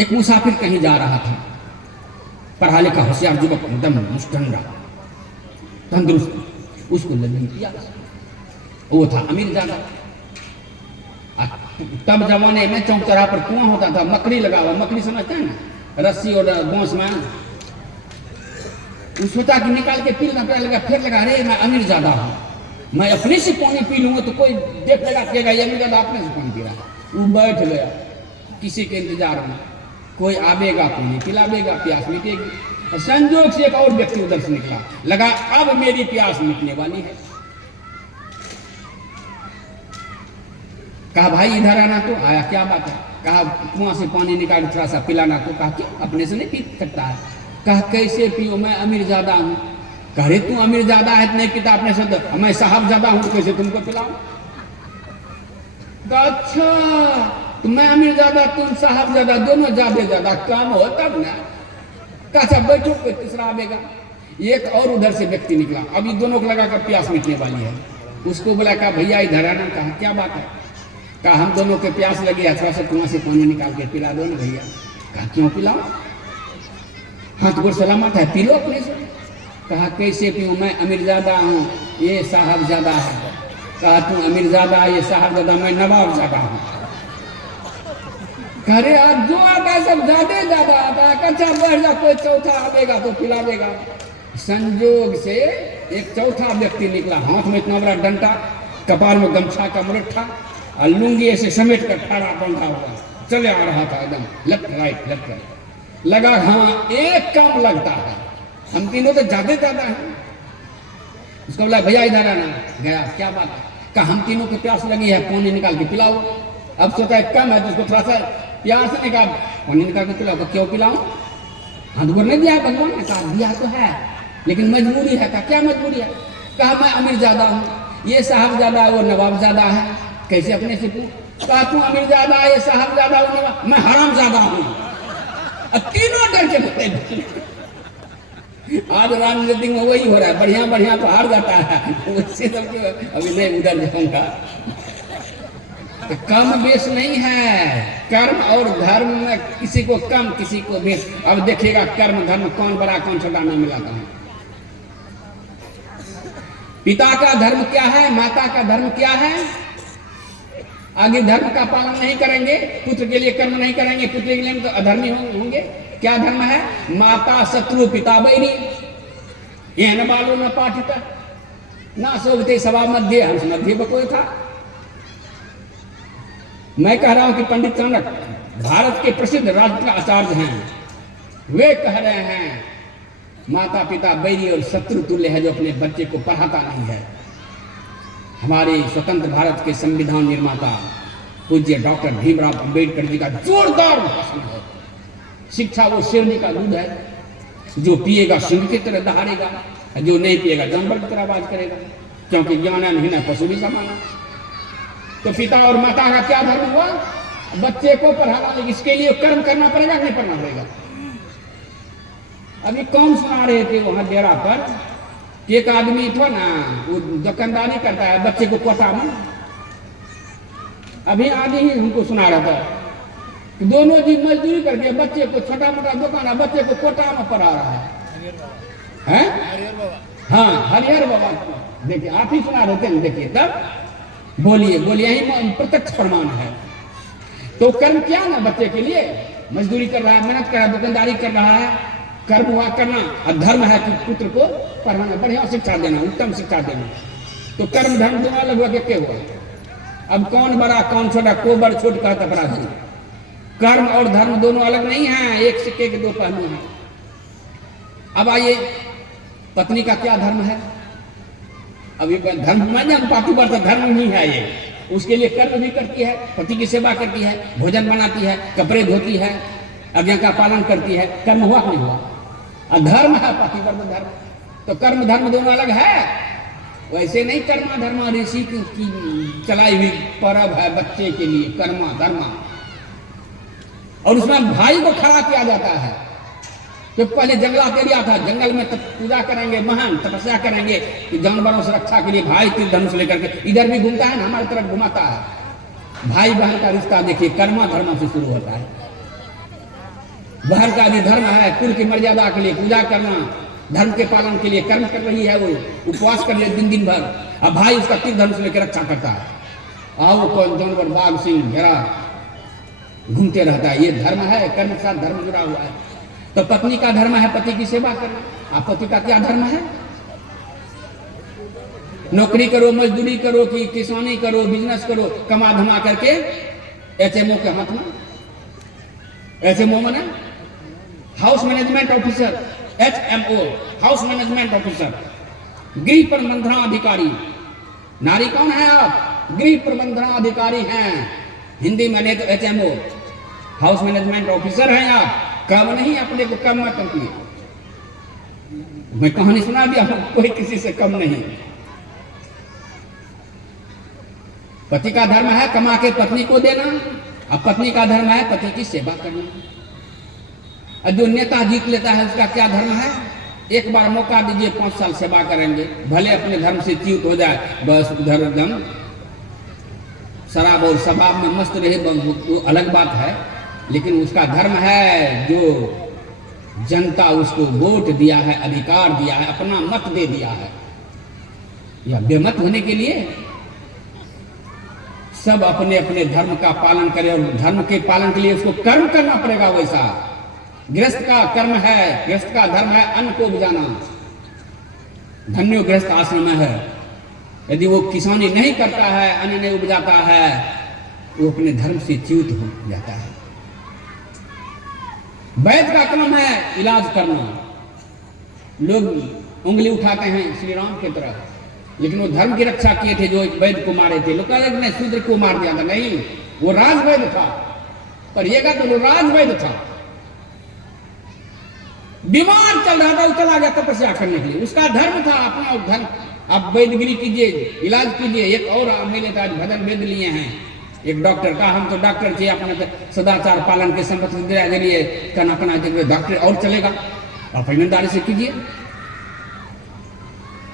एक मुसाफिर कहीं जा रहा था, पढ़ा लिखा होशियार युवक, एकदम मुस्टंडा तंदुरुस्त। उसको लगी प्यास। वो था अमीर ज्यादा। तब जमाने में चौक चौराहे पर कुआं होता था, मकड़ी लगा हुआ, मकड़ी समझते हैं ना, रस्सी और बांस में। सोचा कि निकाल के पी लेना, लगा फिर लगा, अरे मैं अमीर ज्यादा हूं, मैं अपने से पानी पी लूंगा तो कोई देख लेगा कहेगा ये अमीर ज्यादा अपने से पानी पी रहा। वो बैठ गया किसी के इंतजार में, कोई आवेगा पानी पिलावेगा, प्यास मिटेगी। संजोग से एक और व्यक्ति उधर से निकला, लगा अब मेरी प्यास मिटने वाली है। कहा भाई इधर आना, तो आया, क्या बात है? कहा कुआं से पानी निकाल थोड़ा सा पिलाना। तो कहा क्यों, अपने से नहीं पी सकता है? कहा कैसे पियो, मैं अमीर ज्यादा हूं। कह रहे तू अमीर ज्यादा है नहीं पिता अपने से, मैं साहब ज्यादा हूं, कैसे तुमको पिलाऊं? अच्छा तो मैं अमीर ज्यादा तुम साहब ज्यादा, दोनों ज्यादा कम हो तब ना। कहा बैठो, कोई तीसरा आवेगा। एक और उधर से व्यक्ति निकला, अभी दोनों को लगा कर प्यास मिटने वाली है। उसको बोला, कहा भैया इधर आना। कहा क्या बात है? कहा हम दोनों के प्यास लगी है, थोड़ा सा कुआं से पानी निकाल के पिला दो ना भैया। कहा क्यों पिलाओ? हाथ गोड़ सलामत है, पी लो अपने से। कहा कैसे पीऊँ, मैं अमीरजादा हूँ, ये साहबजादा है। कहा तू अमीरजादा, ये साहबजादा, मैं नवाबजादा हूँ। कह रहे आज जो आता है सब ज्यादा आता है। अच्छा बढ़ जा, कोई चौथा आवेगा तो पिला देगा। संजोग से एक चौथा व्यक्ति निकला, हाथ में इतना बड़ा डंडा, कपाल में गमछा का मुरट्ठा और लुंगी ऐसे समेट कर खड़ा बंधा हुआ चले आ रहा था, एकदम लेफ्ट राइट। लगा हाँ एक काम लगता है, हम तीनों तो ज्यादा हैं। उसको बोला भैया इधर आना। गया, क्या बात है? कहा हम तीनों को प्यास लगी है, पानी निकाल के पिलाओ। अब सोचा एक कम है तो उसको थोड़ा सा प्यास निकाल, पानी निकाल के पिलाओ। तो क्यों पिलाऊं? हाथ गोड़ नहीं दिया भगवान ने? कहा दिया तो है लेकिन मजबूरी है। कहा क्या मजबूरी है? कहा मैं अमीरजादा हूँ, ये साहबजादा है, वो नवाबजादा है। कैसे अपने से पूछ? कहा तू अमीरजादा, ये साहबजादा, वो नवाब, मैं हरामजादा हूँ। अब तीनों डर के बोले। आज राजनीति में वही हो रहा है, बढ़िया तो हार जाता है, उससे तो अभी नहीं उधर जाऊंगा। तो कम बेस नहीं है, कर्म और धर्म में किसी को कम किसी को बेस। अब देखिएगा कर्म धर्म कौन बड़ा कौन छोटा नहीं मिलाता है। पिता का धर्म क्या है, माता का धर्म क्या है? आगे धर्म का पालन नहीं करेंगे, पुत्र के लिए कर्म नहीं करेंगे, पुत्र के लिए तो अधर्मी होंगे। क्या धर्म है? माता शत्रु पिता बैरी, यह न बालो न पाठित ना शोभते सभा मध्य, हंस मध्य बकोय था। मैं कह रहा हूं कि पंडित चाणक्य भारत के प्रसिद्ध राजनीतिक आचार्य हैं, वे कह रहे हैं माता पिता बैरी और शत्रु तुल्य है जो अपने बच्चे को पढ़ाता नहीं है। हमारे स्वतंत्र भारत के संविधान निर्माता पूज्य डॉक्टर भीमराव अंबेडकर जी का जोरदार भाषण है। शिक्षा वो शेरनी का दूध है, जो पिएगा सिंह की तरह दहाड़ेगा, जो नहीं पिएगा जानवर की तरह आवाज करेगा, क्योंकि ज्ञान नहीं है पशु भी समाना। तो पिता और माता का क्या धर्म हुआ? बच्चे को पढ़ाना, लेकिन इसके लिए कर्म करना पड़ेगा, नहीं पढ़ना पड़ेगा। अभी कौन सुना रहे थे वहां डेरा पर, एक आदमी था ना, वो दुकानदारी करता है, बच्चे को कोटा में, अभी आदि ही हमको सुना रहा था कि दोनों जी मजदूरी करके बच्चे को, छोटा मोटा दुकान है, बच्चे को कोटा में पढ़ा रहा है। हाँ हरिहर बाबा, देखिए आप ही सुना रहे थे, देखिए तब बोलिए यही प्रत्यक्ष प्रमाण है। तो कर्म क्या ना, बच्चे के लिए मजदूरी कर रहा है, मेहनत कर रहा है, दुकानदारी कर रहा है, कर्म हुआ करना। और धर्म है कि पुत्र को पढ़ाना, बढ़िया शिक्षा देना, उत्तम शिक्षा देना। तो कर्म धर्म दोनों अलग हुआ के हुआ। अब कौन बड़ा कौन छोटा, को बड़ छोट कहता अपराधी। कर्म और धर्म दोनों अलग नहीं है, एक सिक्के के दो पहलू हैं। अब आइए पत्नी का क्या धर्म है? अभी धर्म माने हम पापी वर्ष धर्म नहीं है ये, उसके लिए कर्म भी करती है, पति की सेवा करती है, भोजन बनाती है, कपड़े धोती है, आज्ञा का पालन करती है। कर्म हुआ नहीं हुआ? अधर्म है पतिवर्त धर्म। तो कर्म धर्म दोनों अलग है। वैसे नहीं कर्मा धर्मा ऋषि की चलाई हुई परब है बच्चे के लिए, कर्मा धर्मा। और उसमें भाई को खड़ा किया जाता है। जो पहले जंगलात एरिया था, जंगल में पूजा करेंगे, महान तपस्या करेंगे कि जानवरों से रक्षा के लिए भाई तीर धनुष लेकर के इधर भी घूमता है ना, हमारी तरफ घुमाता है। भाई बहन का रिश्ता देखिए कर्मा धर्म से शुरू होता है। बहन का भी धर्म है, कुल की मर्यादा के लिए पूजा करना, धर्म के पालन के लिए कर्म कर रही है, वो उपवास कर ले दिन भर। अब भाई उसका तीर धनुष लेकर रक्षा करता है। आओ कौन जानवर बाघ सिंह घेरा घूमते रहता है। ये धर्म है, कर्म के साथ धर्म जुड़ा हुआ है। तो पत्नी का धर्म है पति की सेवा करना। आप पति का क्या धर्म है? नौकरी करो, मजदूरी करो, कि किसानी करो, बिजनेस करो, कमा धमा करके एचएमओ के हाथ में, एचएमओ माने house management officer, HMO house management officer, गृह प्रबंधनाधिकारी। नारी कौन है आप? गृह प्रबंधनाधिकारी हैं, हिंदी में नहीं तो एचएमओ हाउस मैनेजमेंट ऑफिसर हैं आप। कम नहीं, अपने को कम मत करिए। मैं कहानी सुना दिया, कोई किसी से कम नहीं। पति का धर्म है कमा के पत्नी को देना, अब पत्नी का धर्म है पति की सेवा करना। और जो नेता जीत लेता है उसका क्या धर्म है? एक बार मौका दीजिए, 5 साल सेवा करेंगे, भले अपने धर्म से च्युत हो जाए, बस उधर एकदम शराब और शबाब में मस्त रहे, वो अलग बात है। लेकिन उसका धर्म है जो जनता उसको वोट दिया है, अधिकार दिया है, अपना मत दे दिया है, या बेमत होने के लिए। सब अपने अपने धर्म का पालन करें, और धर्म के पालन के लिए उसको कर्म करना पड़ेगा। वैसा गृहस्थ का कर्म है, गृहस्थ का धर्म है अन्न को उपजाना। धन्यो गृहस्थ आश्रम है। यदि वो किसानी नहीं करता है, अन्न नहीं उपजाता है, वो अपने धर्म से च्युत हो जाता है। वैद्य का काम है इलाज करना। लोग उंगली उठाते हैं श्री राम की तरफ, लेकिन वो धर्म की रक्षा किए थे जो वैद्य को मारे थे। लोग कहते हैं शूद्र को मार दिया था, नहीं, वो राजवैद्य था। पर ये कहते वो राजवैद्य था। बीमार चल रहा था, वो चला गया तपस्या करने के लिए, उसका धर्म था, अपना धर्म। आप वैद्यगिरी कीजिए, इलाज कीजिए। एक और मेले का भजन वेद लिए हैं, एक डॉक्टर का, हम तो डॉक्टर थे, अपने सदाचार पालन के संपत्ति के लिए कना डॉक्टर और चलेगा, आप ईमानदारी से कीजिए।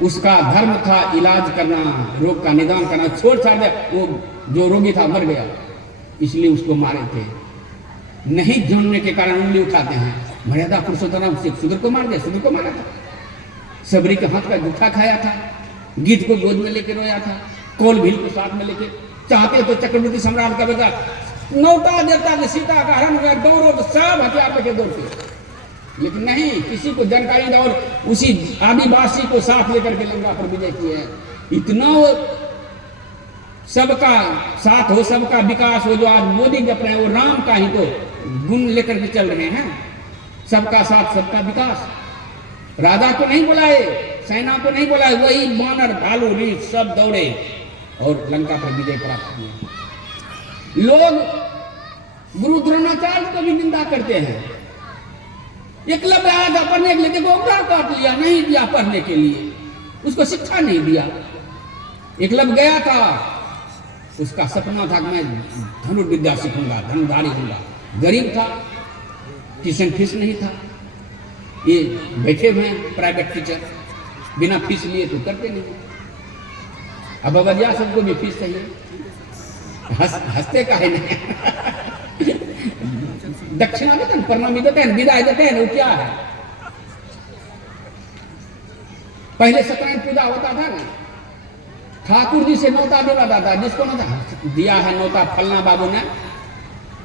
उसका धर्म था इलाज करना, रोग का निदान करना। छोड़ छाड़ दे, वो जो रोगी था मर गया, इसलिए उसको मारे थे। नहीं जानने के कारण उंगली उठाते हैं। मर्यादा पुरुषोत्तम से शूद्र को मार दिया, शूद्र को मारा था। सबरी के हाथ का जूठा खाया था, गीत को गोद में लेके रोया था, कोल भील को साथ में लेके। चाहते तो चक्रवर्ती सम्राट का बेटा नौता देता कि सीता का हरण हुआ, दौड़ो तो सब हथियार लेके दौड़ते, लेकिन नहीं, किसी को जानकारी ना। और उसी आदिवासी को साथ लेकर के लंका पर विजय किए हैं। इतना सबका साथ हो, सबका विकास हो, जो आज मोदी जी अपने वो राम का ही तो गुण लेकर के चल रहे हैं। सबका साथ, सबका विकास। राजा को नहीं बुलाए, सेना को नहीं बुलाए, वही बानर भालू रीछ सब दौड़े और लंका पर विजय प्राप्त किए। लोग गुरु द्रोणाचार्य को भी निंदा करते हैं। एकलव्य आया था पढ़ने के लिए, देखो उंगली काट लिया, नहीं दिया पढ़ने के लिए, उसको शिक्षा नहीं दिया। एकलव्य गया था, उसका सपना था कि मैं धनुर्विद्या सीखूंगा, धनुधारी होऊंगा। गरीब था, ट्यूशन फीस नहीं था। ये बैठे हुए हैं प्राइवेट टीचर, बिना फीस लिए तो करते नहीं। अब अवधिया सबको भी फीस चाहिए, हंसते का है नहीं। दक्षिणा देते हैं, प्रणामी देते हैं, विदाई देते हैं, वो क्या है? पहले सत्यनारायण पूजा होता था ना, ठाकुर जी से नौता दिलाता था, जिसको नौता दिया है, नौता फलना बाबू ने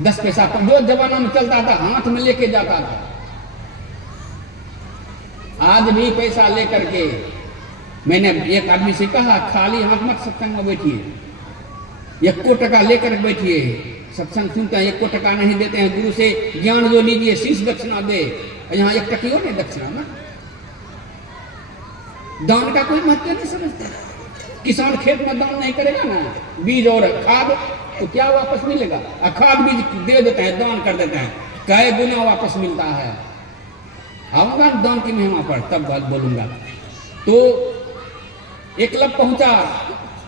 10 पैसा पर जो जमाना में चलता था हाथ में लेके जाता था। आज भी पैसा लेकर के, मैंने एक आदमी से कहा खाली हाथ मत सत्संग में बैठिए, 1 टका लेकर बैठिए। सत्संग सुनते हैं, 1 टका नहीं देते हैं। गुरु से ज्ञान जो लीजिए, शीश दक्षिणा दे। यहाँ 1 टकियों ने दक्षिणा ना, दान का कोई महत्व नहीं समझता। किसान खेत में दान नहीं करेगा ना, बीज और खाद, तो क्या वापस मिलेगा? खाद बीज दे देते हैं, दान कर देते हैं, कई गुना वापस मिलता है। आऊंगा दान की महिमा पर, तब बात बोलूंगा। तो एकलव्य पहुंचा,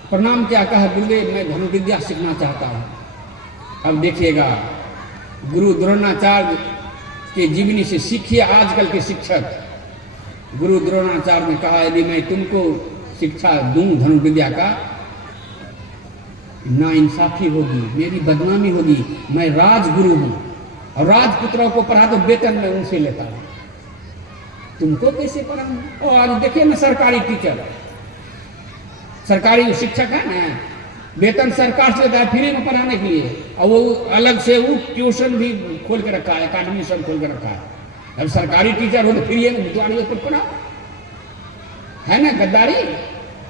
प्रणाम क्या, कहा गुरुदेव मैं धनुर्विद्या सीखना चाहता हूं। अब देखिएगा, गुरु द्रोणाचार्य के जीवनी से सीखिए। आजकल के शिक्षक, गुरु द्रोणाचार्य ने कहा यदि मैं तुमको शिक्षा दूं धनुर्विद्या का, ना इंसाफी होगी, मेरी बदनामी होगी। मैं राजगुरु हूं और राजपुत्रों को पढ़ा तो वेतन में उनसे लेता हूं, तुमको कैसे पढ़ाऊं? और आज देखिए ना, सरकारी टीचर, सरकारी शिक्षक है ना, वेतन सरकार से लेता है फ्री में पढ़ाने के लिए, और वो अलग से वो ट्यूशन भी खोल के रखा है, अकाडमी सब खोल के रखा है। अब सरकारी टीचर हो तो फ्री में द्वारियों पर पढ़ा है ना। गद्दारी,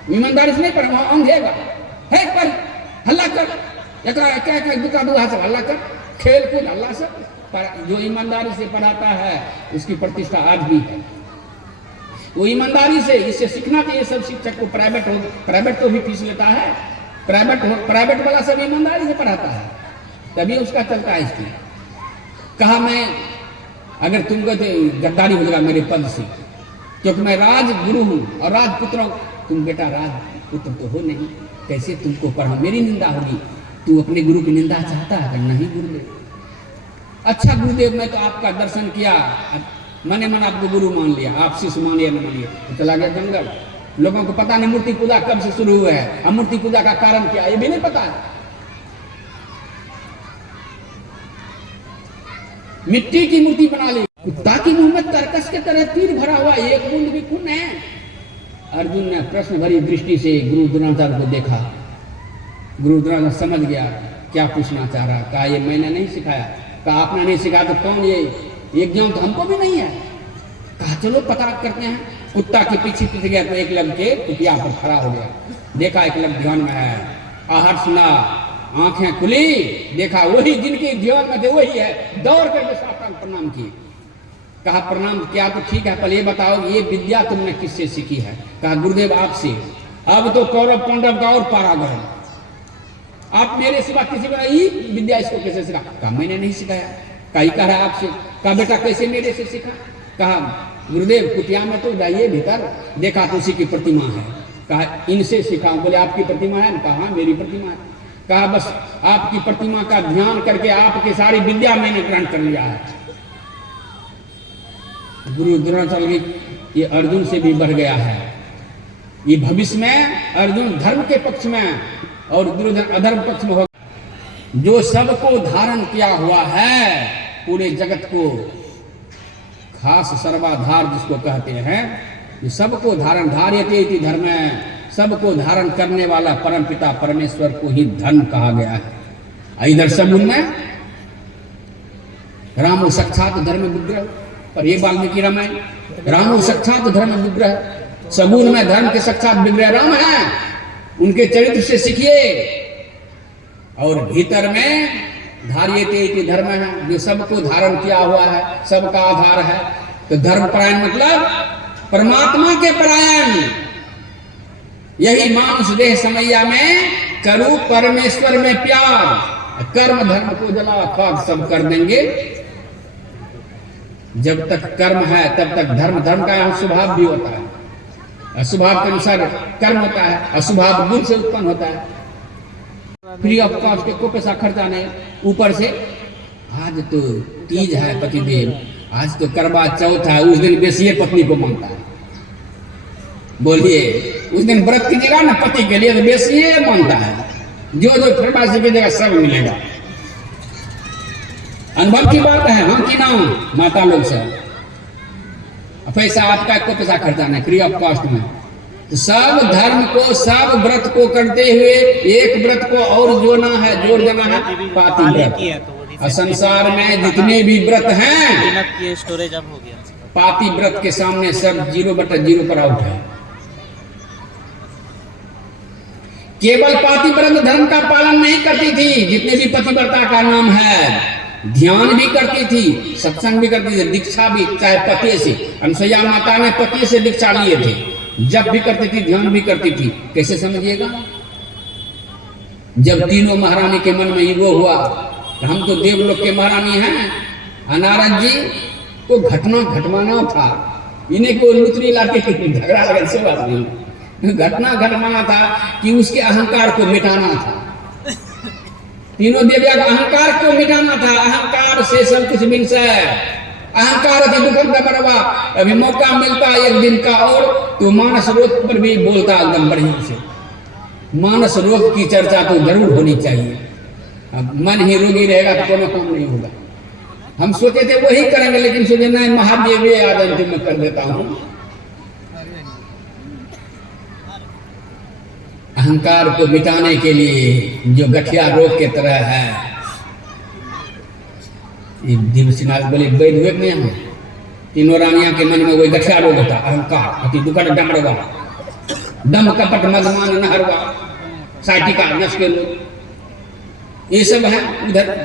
ईमानदारी से नहीं पढ़ा, अंधेगा है पर हल्ला कर, क्या दुका दुहा से हल्ला कर, खेल कूद हल्ला से। पर जो ईमानदारी से पढ़ाता है उसकी प्रतिष्ठा आज भी है। वो ईमानदारी से, इससे सीखना चाहिए सब शिक्षक को। प्राइवेट तो भी फीस लेता है, प्राइवेट वाला सब ईमानदारी से पढ़ाता है, तभी उसका चलता है। इसकी कहा मैं, अगर तुमको गद्दारी हो जाएगा मेरे पद से, क्योंकि मैं राजगुरु हूं और राजपुत्र, तुम बेटा राजपुत्र तो हो नहीं, कैसे तुमको पढ़ा, मेरी निंदा होगी। तू अपने गुरु की निंदा चाहता है? नहीं गुरुदेव। अच्छा गुरुदेव, मैं तो आपका दर्शन किया, मने मन आपको गुरु मान लिया, आप शिष्य मानिए न मानिए, तो चला गया जंगल। लोगों को पता नहीं मूर्ति पूजा कब से शुरू हुआ है, और मूर्ति पूजा का कारण क्या है ये भी नहीं पता है। मिट्टी की मूर्ति बना ली, कुत्ता की मुंह में तरह तीर भरा हुआ, एक बूंद भी खून है। अर्जुन ने प्रश्न भरी दृष्टि से गुरु द्रोणाचार्य को देखा। गुरु द्रोणाचार्य समझ गया क्या पूछना चाह रहा। कहा ये मैंने नहीं सिखाया। कहा आपने नहीं सिखाया तो कौन, ये ज्ञान तो हमको भी नहीं है। कहा चलो पता करते हैं। कुत्ता के पीछे पीछे गया तो एक लग के कुटिया पर खड़ा हो गया। देखा एक लग ध्यान में है, आहट सुना, आंखें खुली, देखा वही जिनके ध्यान में थे वही है। दौड़ करके साष्टांग प्रणाम किए। कहा प्रणाम किया तो ठीक है, पहले ये बताओ ये विद्या तुमने किससे सीखी है। कहा गुरुदेव आपसे। अब तो कौरव पांडव का और पारा गरम, आप मेरे सिवा किसी को नहीं विद्या इसको कैसे सिखा। कहा मैंने नहीं सिखाया। कहा कह रहा है आपसे। कहा बेटा कैसे मेरे से सीखा। कहा गुरुदेव कुटिया में तो जाइए भीतर, देखा तो उसी की प्रतिमा है। कहा इनसे सीखा। बोले आपकी प्रतिमा है। कहा मेरी प्रतिमा है। कहा बस आपकी प्रतिमा का ध्यान करके आपकी सारी विद्या मैंने ग्रहण कर लिया है। गुरु द्रोणाचार्य ये अर्जुन से भी बढ़ गया है। ये भविष्य में अर्जुन धर्म के पक्ष में और दुर्योधन अधर्म पक्ष में होगा। जो सबको धारण किया हुआ है, पूरे जगत को, खास सर्वाधार जिसको कहते हैं, जो सबको धारण, धार्यते इति धर्म, सबको धारण करने वाला परमपिता परमेश्वर को ही धर्म कहा गया है। इधर सगुन में रामो साक्षात धर्म विग्रह, पर ये वाल्मीकि रामायण, रामो साक्षात धर्म विग्रह, सगुन में धर्म के साक्षात विग्रह राम है, उनके चरित्र से सीखिए। और भीतर में धार्यते इति धर्म है, जो सबको धारण किया हुआ है, सबका आधार है। तो धर्म परायण मतलब परमात्मा के परायण। यही मानुष देह समैया में करूं परमेश्वर में प्यार, कर्म धर्म को जला खाक सब कर देंगे। जब तक कर्म है तब तक धर्म, धर्म का यहाँ स्वभाव भी होता है, स्वभाव के अनुसार कर्म होता है, अस्वभाव गुण से उत्पन्न होता है। फ्री ऑफ कॉस्ट के को पैसा खर्चा नहीं। ऊपर से आज तो तीज है पतिदेव, आज तो करवा चौथ है, उस दिन बेसिए पत्नी को मांगता है। बोलिए उस दिन व्रत कीजिएगा ना पति के लिए तो बेसिए मांगता है। जो जो फरमाइश कीजिएगा सब मिलेगा। अनुभव की बात है, हम की नाम माता लोग से पैसा आपका को पैसा खर्चा नहीं, फ्री ऑफ कॉस्ट में। तो सब धर्म को, सब व्रत को करते हुए एक व्रत को और जोड़ना है, जोड़ देना है, पाति व्रत। और संसार में जितने भी व्रत हैं, स्टोरेज अब हो गया, पाति व्रत के सामने सब 0/0 पर आउट है। केवल पाति व्रत धर्म का पालन नहीं करती थी, जितने भी पतिव्रता का नाम है, ध्यान भी करती थी, सत्संग भी करती थी, दीक्षा भी, चाहे पति से। अनुसुईया माता ने पति से दीक्षा लिए थे, जब भी करती थी, ध्यान भी करती थी। कैसे समझिएगा। जब तीनों महारानी के मन में ईगो हुआ, तो हम तो देवलोक के महारानी हैं, नारद जी को घटना घटवाना था, इन्हें को लुतरी लाके झगड़ा लगा से बात नहीं, घटना घटवाना था कि उसके अहंकार को मिटाना था। तीनों देविया का अहंकार को मिटाना था। अहंकार से सब कुछ मिल से, अहंकार अति दुखद मरवा। अभी मौका मिलता एक दिन का और तो मानस रोग पर भी बोलता एकदम बढ़िया से। मानस रोग की चर्चा तो जरूर होनी चाहिए। अब मन ही रोगी रहेगा तो कोनो काम नहीं होगा। हम सोचे थे वही करेंगे, लेकिन सोचे नहीं, महादेव आदम मैं कर देता हूँ। अहंकार को मिटाने के लिए जो गठिया रोग के तरह है, दिवसीनाथ बोले वैद हुए नहीं हम, तीनों रानियां के मन में वही गठिया रोग होता, अहंकार अति दुखद डमरवा, दम कपट मदमान नहरवा, साइटिका नस के लोग, ये सब है उधर।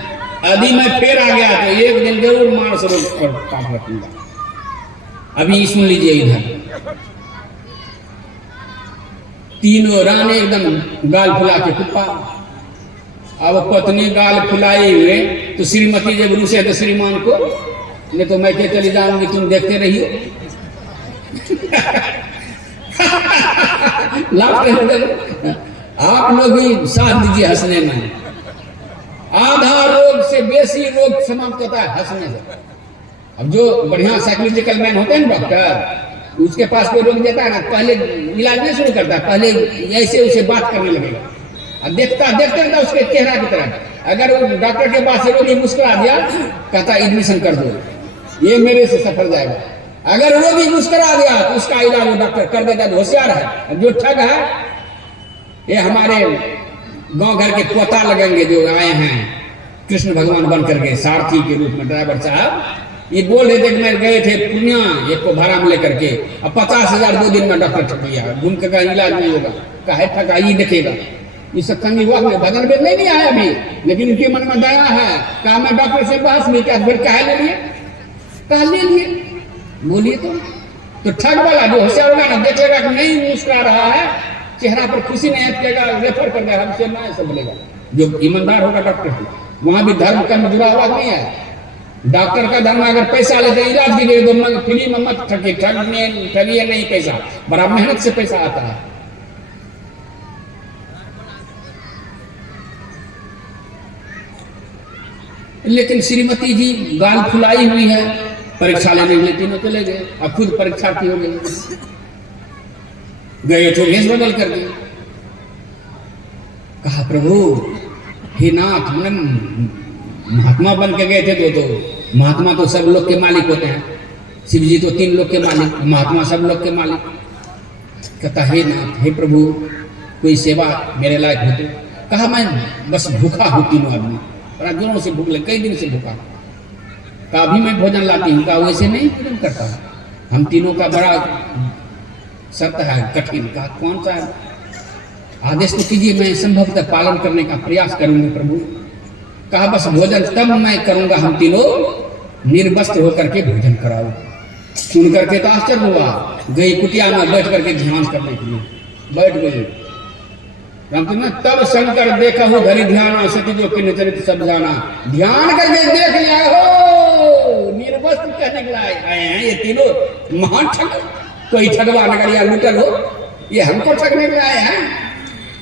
यदि मैं फिर आ गया तो एक दिन जरूर मानस रोग पर पाप रखूंगा। अभी सुन लीजिए इधर, तीनों रानी एकदम गाल फुला के कुप्पा। अब पत्नी गाल फुलाई हुए तो श्रीमती जब रूसे तो श्रीमान को, नहीं तो मैं क्या चली जाऊंगी, तुम देखते रहिए। आप लोग भी साथ दीजिए हंसने में। आधा रोग से बेसी रोग समाप्त होता है हंसने से। अब जो बढ़िया साइकोलॉजिकल मैन होते हैं डॉक्टर, उसके पास कोई रोग देता है ना, पहले इलाज नहीं शुरू करता, पहले ऐसे उसे बात करने लगेगा और देखता रहता उसके चेहरा की तरह। अगर वो डॉक्टर के पास रोगी मुस्कुरा दिया, कहता एडमिशन कर दो, ये मेरे से सफर जाएगा। अगर रोगी मुस्कुरा दिया तो उसका इलाज वो डॉक्टर कर देता है, होशियार है। जो ठग है, ये हमारे गांव घर के पोता लगेंगे जो आए हैं कृष्ण भगवान बन करके सारथी के रूप में, ड्राइवर साहब, ये बोल रहे थे कि मैं गए थे पूर्णिया एक को भाड़ा में लेकर के, अब 50,000 2 दिन में डॉक्टर ठग लिया, घूम के का इलाज नहीं होगा, काहे ठगा ये देखेगा। ये सत्संगी हुआ में भजन में नहीं आया अभी, लेकिन इनके मन में दया है, कहा मैं डॉक्टर से बहस नहीं किया, फिर कहा ले लिए, कहा ले लिए, बोलिए तो ठग वाला जो होशियार होगा ना, देखेगा कि नहीं मुस्कुरा रहा है, चेहरा पर खुशी नहीं हटेगा, रेफर कर देगा, हमसे ना ऐसा बोलेगा। जो ईमानदार होगा डॉक्टर, वहां भी धर्म का जुड़ा हुआ नहीं है। डॉक्टर का धर्म अगर पैसा लेते इलाज के लिए तो फ्री में मत ठगी, ठगिए नहीं पैसा, बड़ा मेहनत से पैसा आता है। लेकिन श्रीमती जी गाल फुलाई हुई है, परीक्षा लेने के लिए तीनों चले गए, अब खुद परीक्षार्थी हो गए, गए तो भेष बदल कर गए। कहा प्रभु हे नाथ, महात्मा बन के गए थे तो महात्मा तो सब लोग के मालिक होते हैं, शिव जी तो 3 लोग के मालिक, महात्मा सब लोग के मालिक। कहता हे नाथ, हे प्रभु कोई सेवा मेरे लायक हो तो। कहा मैं बस भूखा हूँ, तीनों आदमी बड़ा जोरों से भूख लगे, कई दिन से भूखा। कहा अभी मैं भोजन लाती हूँ। कहा वैसे नहीं भोजन करता, हम तीनों का बड़ा शर्त है कठिन। कहा कौन सा आदेश तो कीजिए, मैं संभवतः पालन करने का प्रयास करूंगी प्रभु। कहा बस भोजन तब मैं करूंगा, हम तीनों निर्वस्त्र होकर के भोजन कराओ। सुन करके तो आश्चर्य हुआ, गई कुटिया में बैठ करके ध्यान करने के लिए बैठ गई। रामचंद्र तब शंकर देखा हो धरी ध्यान, सती जो किन्हीं चरित सब जाना। ध्यान करके देख लिया हो, निर्वस्त्र कहने के लिए आए हैं ये तीनों महान ठग, कोई ठगवा नगरिया लुटल हो, ये हमको ठगने के लिए आए हैं।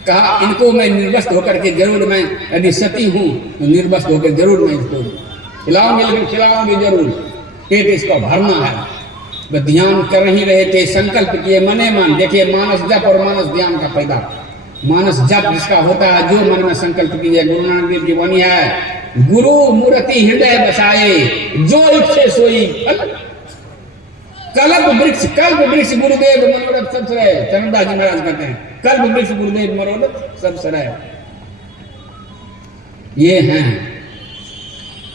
कहा इनको मैं निर्वस्त्र होकर के जरूर, मैं यदि सती हूँ तो निर्वस्त्र होकर जरूर मैं इसको खिलाऊंगी, लेकिन खिलाऊंगी जरूर, पेट इसका भरना है। वह ध्यान कर ही रहे थे, संकल्प किए मने मन। देखिए मानस जप और मानस ध्यान का फायदा। मानस जप जिसका होता है, जो मन में संकल्प कीजिए, गुरु नानक देव की वाणी है, गुरु मूर्ति हृदय बसाए, जो इच्छे सोई फल। कल्प वृक्ष गुरुदेव मनोरथ सब सराय, चरणदास जी महाराज कहते हैं, कल्प वृक्ष गुरुदेव मनोरथ सब सराय। ये हैं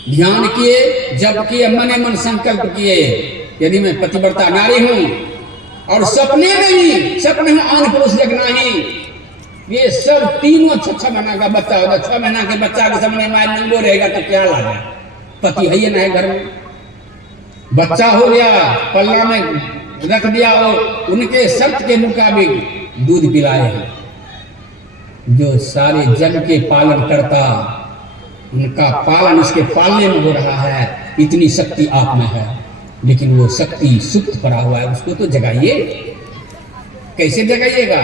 ध्यान किए, जप किए, मने मन संकल्प किए, यदि मैं पतिव्रता नारी हूं और सपने में आन पुरुष जगना ही, ये सब तीनों 6 महीना का बच्चा होगा, 6 महीना के बच्चा के सामने मार नंगो रहेगा तो क्या लाभ है। पति है ये ना है घर में, बच्चा हो गया पल्ला में रख दिया और उनके शर्त के मुताबिक दूध पिलाए हैं। जो सारे जग के पालन करता, उनका पालन इसके पालने में हो रहा है, इतनी शक्ति आप में है, लेकिन वो शक्ति सुप्त पड़ा हुआ है, उसको तो जगाइए। कैसे जगाइएगा?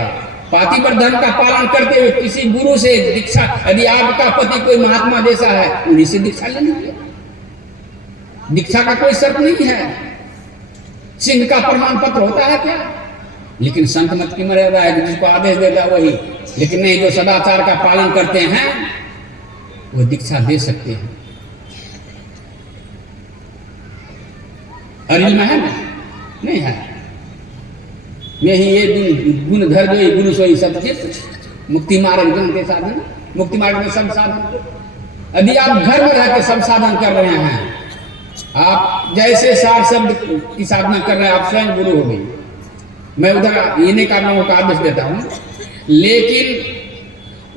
पातिव्रत धर्म का पालन करते हुए किसी गुरु से दीक्षा, यदि आपका पति कोई महात्मा जैसा है उन्हीं से दीक्षा ले लीजिए, दीक्षा का कोई शर्त नहीं है। सिंह का प्रमाण पत्र होता है क्या? लेकिन संत मत की मर्यादा है कि जिसको आदेश देता वही, लेकिन नहीं, जो सदाचार का पालन करते हैं वो दीक्षा दे सकते हैं। अरिल में है ना? नहीं है। यही ये गुण धर गई गुरु सोई सतचित, मुक्ति मार्ग जानते साधन, मुक्ति मार्ग में सब साधन। यदि आप घर में रहकर सब साधन कर रहे हैं, आप जैसे 4 शब्द की साधना कर रहे हैं, आप स्वयं गुरु हो गई। मैं उधर इन्हीं कारणों का आदेश देता हूं, लेकिन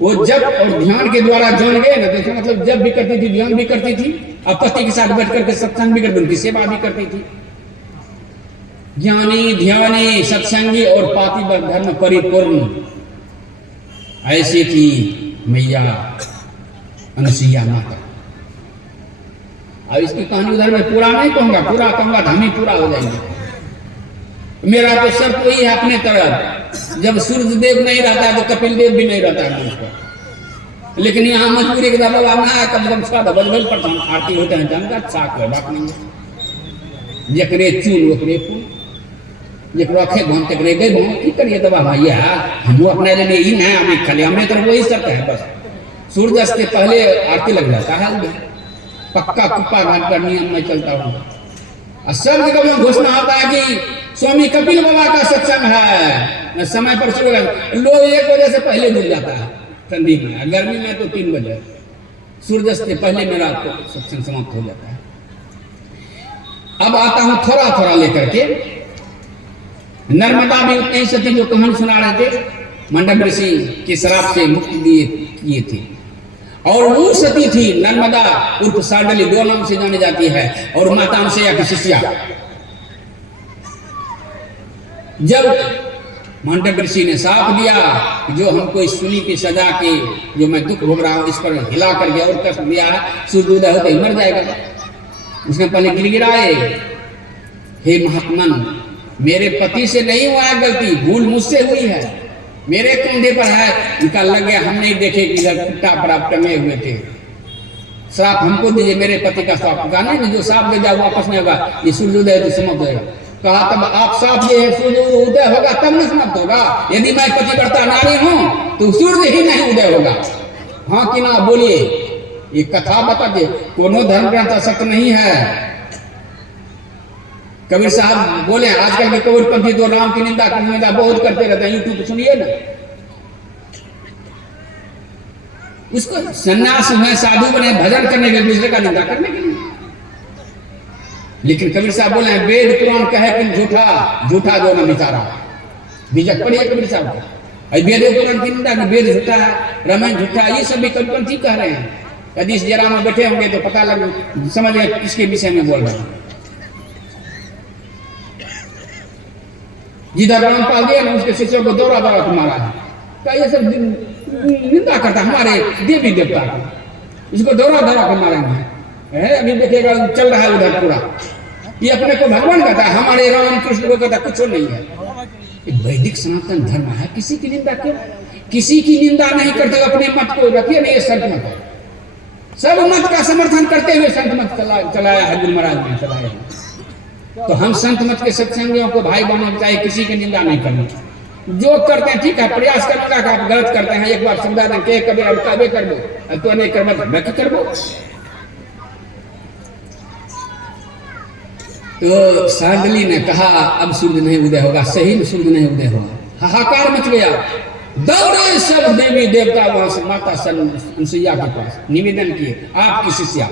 वो जप और ध्यान के द्वारा जान गए ना, देखो मतलब जब भी करती थी, ध्यान भी करती थी, और पति के साथ बैठ करके सत्संग भी करती, उनकी सेवा भी करती थी। ज्ञानी ध्यानी सत्संगी और पातिव्रत धर्म परिपूर्ण, ऐसी थी मैया अनुसुईया माता। अब इसकी कहानी उधर में पूरा नहीं कहूंगा, पूरा कहूंगा तो हम ही पूरा हो जाएंगे। मेरा तो शर्त वही है अपने तरफ, जब सूर्य देव नहीं रहता है तो कपिल देव भी नहीं रहता है मंच पर। लेकिन यहाँ मजबूरी के दबाव आना है, कम से कम 6 बज पर आरती होते हैं, जानता छाक है बात नहीं है। जकरे चूल ओकरे फूल, जकरो अखे घूम तकरे गए घूम, की करिए दबा भैया, हम अपने लिए ही नहीं हमें खाली, हमने तो वही शर्त है बस। सूर्यास्त से पहले आरती लग जाता है, पक्का कुप्पा घाट का नियम में चलता हूँ। और सब जगह में घोषणा होता है कि स्वामी कपिल बाबा का सत्संग है, समय पर शुरू है। लोग 1 बजे से पहले जुट जाता है ठंडी में, गर्मी में तो 3 बजे सूर्यास्त से पहले मेरा सत्संग समाप्त हो जाता है। अब आता हूं थोड़ा थोड़ा लेकर के। नर्मदा भी उतने ही सती जो कहानी सुना रहे थे, मंडप ऋषि के शराब से मुक्ति दिए किए थे, और वो सती थी नर्मदा उर्फ साडली, 2 नाम से जानी जाती है, और माता अनसुया की शिष्या। जब मंडप ऋषि ने साफ दिया कि जो हमको इस सुनी की सजा के जो मैं दुख भोग रहा हूं इस पर हिला करके और कष्ट दिया है, सूर्योदय होते ही मर जाएगा। उसने पहले गिड़गिड़ाए, हे महात्मन, मेरे पति से नहीं हुआ है गलती, भूल मुझसे हुई है, मेरे कंधे पर है, इनका लग गया, हम नहीं देखे कि इधर कुत्ता पर आप टंगे हुए थे, श्राप हमको दीजिए, मेरे पति का श्राप। कहा नहीं, जो श्राप दे जाए वापस नहीं होगा, ये सूर्योदय तो समाप्त होगा। कहा तब आप श्राप दिए सूर्योदय होगा तब न समाप्त होगा, यदि मैं पतिव्रता नारी हूं तो सूर्य ही नहीं उदय होगा। हाँ कि ना बोलिए, ये कथा बता दे, कोनो धर्म ग्रंथ असत्य नहीं है। कबीर साहब बोले, आजकल के कबीरपंथी तो राम की निंदा बहुत करते रहते हैं, यूट्यूब पे सुनिए ना। उसको सन्यास में साधु बने भजन करने के लिए, दूसरे का निंदा करने के लिए। लेकिन कबीर साहब बोले, वेद पुराण कहे कि झूठा झूठा जो न बिचारा, बीजक पढ़िए कबीर साहब को। वेद पुराण की निंदा, वेद झूठा है, रामायण झूठा है, ये सब भी कबीरपंथी कह रहे हैं। यदि इस जरा में बैठे होंगे तो पता लग समझ गए किसके विषय में बोल रहे हैं। जिधर रामपाल गया ना, उसके शिष्यों को दौड़ा दौड़ा के मारा है, क्या ये सब निंदा करता हमारे देवी देवता को, इसको दौड़ा दौड़ा के मारेंगे। अभी देखिएगा चल रहा है उधर पूरा, ये अपने को भगवान कहता है, हमारे राम कृष्ण को कहता कुछ नहीं है। वैदिक सनातन धर्म है, किसी की निंदा क्यों? किसी की निंदा नहीं करते, अपने मत को रखिए नहीं, ये संत मत है। सब मत का समर्थन करते हुए संत मत चलाया है, गुरु महाराज ने चलाया है। तो हम संत मत के सत्संगियों को भाई बहनों चाहिए, किसी की निंदा नहीं करनी। जो करते हैं ठीक है, प्रयास करने का, आप गलत करते हैं एक बार समझा दें कि कभी अब कभी कर दो, तो नहीं कर मत बाकी कर दो। तो सांडली ने कहा अब सूर्य नहीं उदय होगा, सही में सूर्य नहीं उदय होगा। हाहाकार मच गया, दौड़े सब देवी देवता वहां से माता अनसुईया के पास निवेदन किए, आपकी शिष्या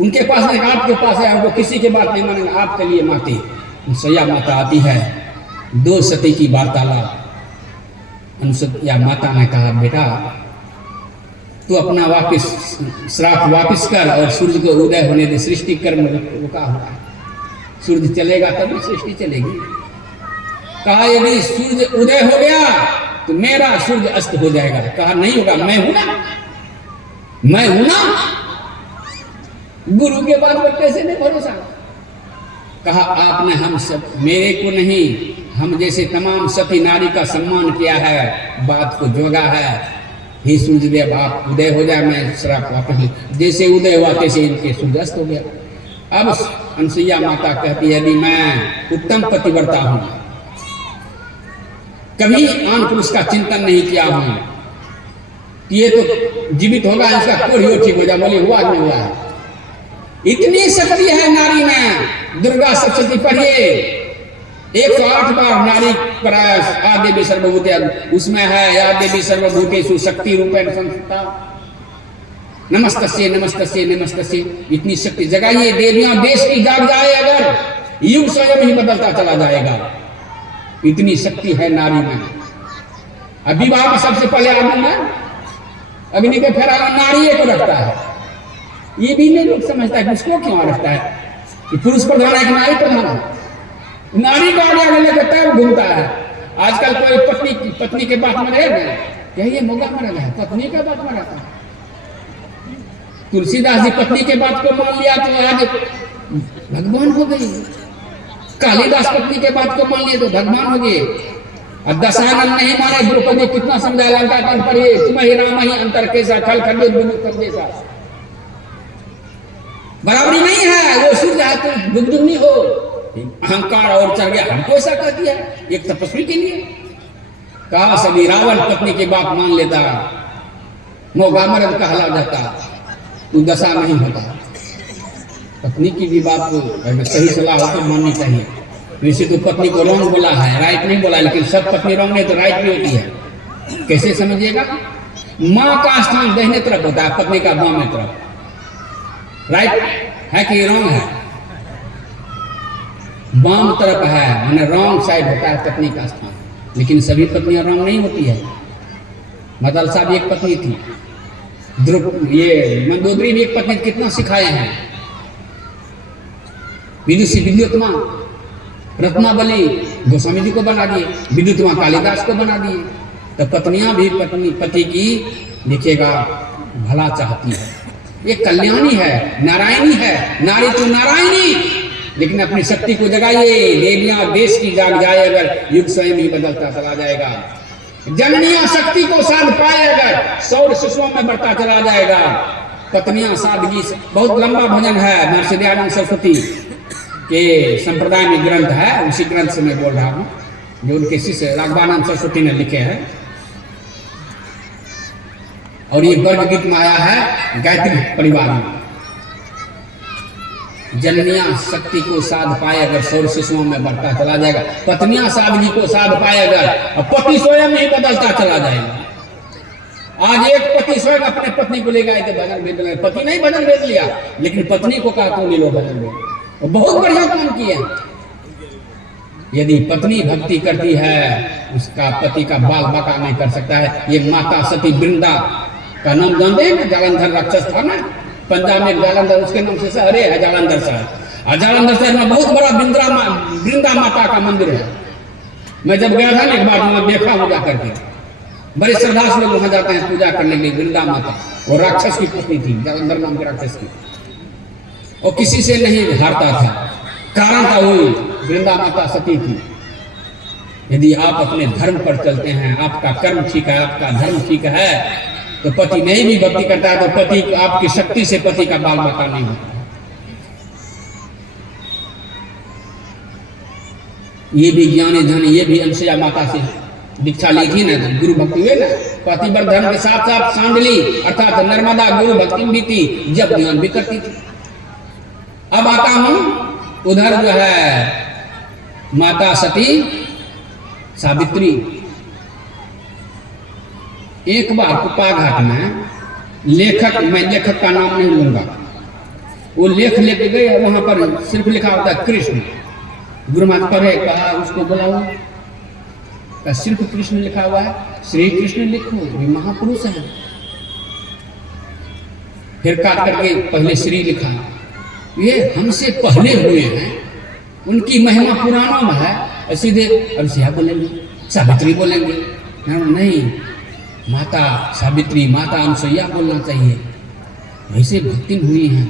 उनके पास नहीं, आपके पास है, हमको किसी की बात नहीं मानेंगे, आपके लिए माती अनसुईया माता आती है। 2 सती की वार्तालाप। अनसुईया माता ने कहा, बेटा तू अपना वापिस श्राप वापिस कर और सूर्य को उदय होने दे, सृष्टि कर्म रुका हुआ है, सूर्य चलेगा तभी सृष्टि चलेगी। कहा यदि सूर्य उदय हो गया तो मेरा सूर्य अस्त हो जाएगा। कहा नहीं होगा, मैं हूं ना, मैं हूं ना, गुरु के बाद पर कैसे नहीं भरोसा। कहा आपने हम सब, मेरे को नहीं, हम जैसे तमाम सती नारी का सम्मान किया है, बात को जोगा है। हे सूर्यदेव आप उदय हो जाए, मैं श्राप वापस। जैसे उदय हुआ तैसे इनके सूर्य अस्त हो गया। अब अनसुईया माता कहती है, यदि मैं उत्तम पतिव्रता हूं, कभी आन पुरुष का चिंतन नहीं किया हूं, ये तो जीवित होगा, इसका कोढ़ियो ठीक हो जाए। बोले हुआ नहीं हुआ है, इतनी शक्ति है नारी में। दुर्गा सप्तशती पढ़िए, 108 बार नारी प्रयास आ देवी सर्वभूते, उसमें है या देवी सर्वभूतेषु शक्ति रूपेण संस्थिता, नमस्तस्ये नमस्तस्ये नमस्तस्ये। इतनी शक्ति जगाइए, देवियां देश की जाग जाए, अगर युग स्वयं ही बदलता चला जाएगा। इतनी शक्ति है नारी में। अब विवाह में सबसे पहले आदमी में अग्नि के फेरा नारी को रखता है, ये भी नहीं लोग समझता है उसको क्यों रखता है कि पुरुष प्रधान है कि नारी प्रधान है। नारी को आगे आगे लेकर तब घूमता है। आजकल कोई पत्नी के बात में रहेगा, क्या ये मोगा में रहा है, पत्नी का बात में रहता है। तुलसीदास जी पत्नी के बात को मान लिया तो आज भगवान हो गई। कालिदास पत्नी के बात को मान लिए तो भगवान हो गए। और दशानन नहीं माने, द्रौपदी कितना समझा, लंका कांड पढ़िए, तुम्हें राम ही अंतर कैसा, खल खंडे जैसा। बराबरी नहीं है, वो सूर्य है तो दुगदुगनी हो, अहंकार और चढ़ गया, हमको ऐसा कर दिया एक तपस्वी के लिए। कहा सभी रावण पत्नी की बात मान लेता, मोगा मरद कहला जाता, तू दशा नहीं होता। पत्नी की भी बात अगर सही सलाह हो तो माननी चाहिए। वैसे तो पत्नी को रॉन्ग बोला है, राइट नहीं बोला, लेकिन सब पत्नी रॉन्ग नहीं तो राइट भी होती है। कैसे समझिएगा? माँ का स्थान दाहिने तरफ होता है, पत्नी का बाएं तरफ। राइट है कि रॉन्ग है? बाम तरफ है, मैंने रॉन्ग साइड होता है पत्नी का स्थान। लेकिन सभी पत्नियां रॉन्ग नहीं होती है। मदल साहब एक पत्नी थी, ये मंदोदरी भी एक पत्नी, कितना सिखाए हैं। विदुषी विद्युत्मा रत्नावली गोस्वामी जी को बना दिए, विद्युत्मा कालिदास को बना दिए। तो पत्नियां भी पति की देखिएगा भला चाहती है। ये कल्याणी है, नारायणी है, नारी तो नारायणी। लेकिन अपनी शक्ति को जगाइए, देवियां देश की जाग जाए अगर युग स्वयं ही बदलता चला जाएगा। जननियां शक्ति को साध पाए अगर सौर शिशुओं में बढ़ता चला जाएगा। पत्नियां सादगी से, बहुत लंबा भजन है महर्षि दयानंद सरस्वती के संप्रदाय में ग्रंथ है, उसी ग्रंथ से मैं बोल रहा हूँ, जो उनके शिष्य राघवानंद सरस्वती ने लिखे हैं। और ये वर्ग गीत में आया है गायत्री परिवार में। जननियां शक्ति को साध पाए अगर सौर शिशुओं में बढ़ता चला जाएगा। पत्नियां सादगी को साध पाए अगर पति स्वयं ही बदलता चला जाएगा। आज एक पति स्वयं अपने पत्नी को ले गए थे भजन वेद, पति नहीं भजन वेद लिया, लेकिन पत्नी को कहा तुम ले लो भजन वेद। बहुत बढ़िया काम किया। यदि पत्नी भक्ति करती है, उसका पति का बाल बाका नहीं कर सकता है। ये माता सती वृंदा का नाम जानते हैं ना, जालंधर राक्षस था ना पंजाब में, जालंधर उसके नाम से शहर है जालंधर शहर। और जालंधर शहर में बहुत बड़ा वृंदा माता का मंदिर है। मैं जब गया था ना एक बार, वहां देखा हूं जाकर के, बड़े श्रद्धा से लोग वहां जाते हैं पूजा करने के लिए। वृंदा माता वो राक्षस की पत्नी थी, जालंधर नाम के राक्षस की, और किसी से नहीं हारता था। कारण था वही वृंदा माता सती थी। यदि आप अपने धर्म पर चलते हैं, आपका कर्म ठीक है, आपका धर्म ठीक है, तो पति नहीं भी भक्ति करता है तो पति आपकी शक्ति से पति का बाल बाका नहीं होता। ये भी ज्ञानी धन, ये भी अनुसुईया माता से दीक्षा ली थी ना, गुरु भक्ति हुए ना। पतिव्रत धर्म के साथ साथ सांडली अर्थात नर्मदा गुरु भक्ति भी थी, जब ध्यान भी करती थी। अब आता हूं उधर जो है माता सती सावित्री। एक बार कुप्पाघाट में लेखक, मैं लेखक का नाम नहीं लूंगा, वो लेख लेके गए, वहां पर सिर्फ लिखा होता है कृष्ण। गुरु महाराज पढ़े, कहा उसको बुलाओ, सिर्फ कृष्ण लिखा हुआ है, श्री कृष्ण लिखो, ये महापुरुष है। फिर काट करके पहले श्री लिखा, ये हमसे पहले हुए हैं, उनकी महिमा पुराणों में है। सीधे अनुसुईया बोलेंगे, सावित्री बोलेंगे, नहीं, माता सावित्री, माता अनुसुईया बोलना चाहिए। वैसे भक्ति हुई हैं।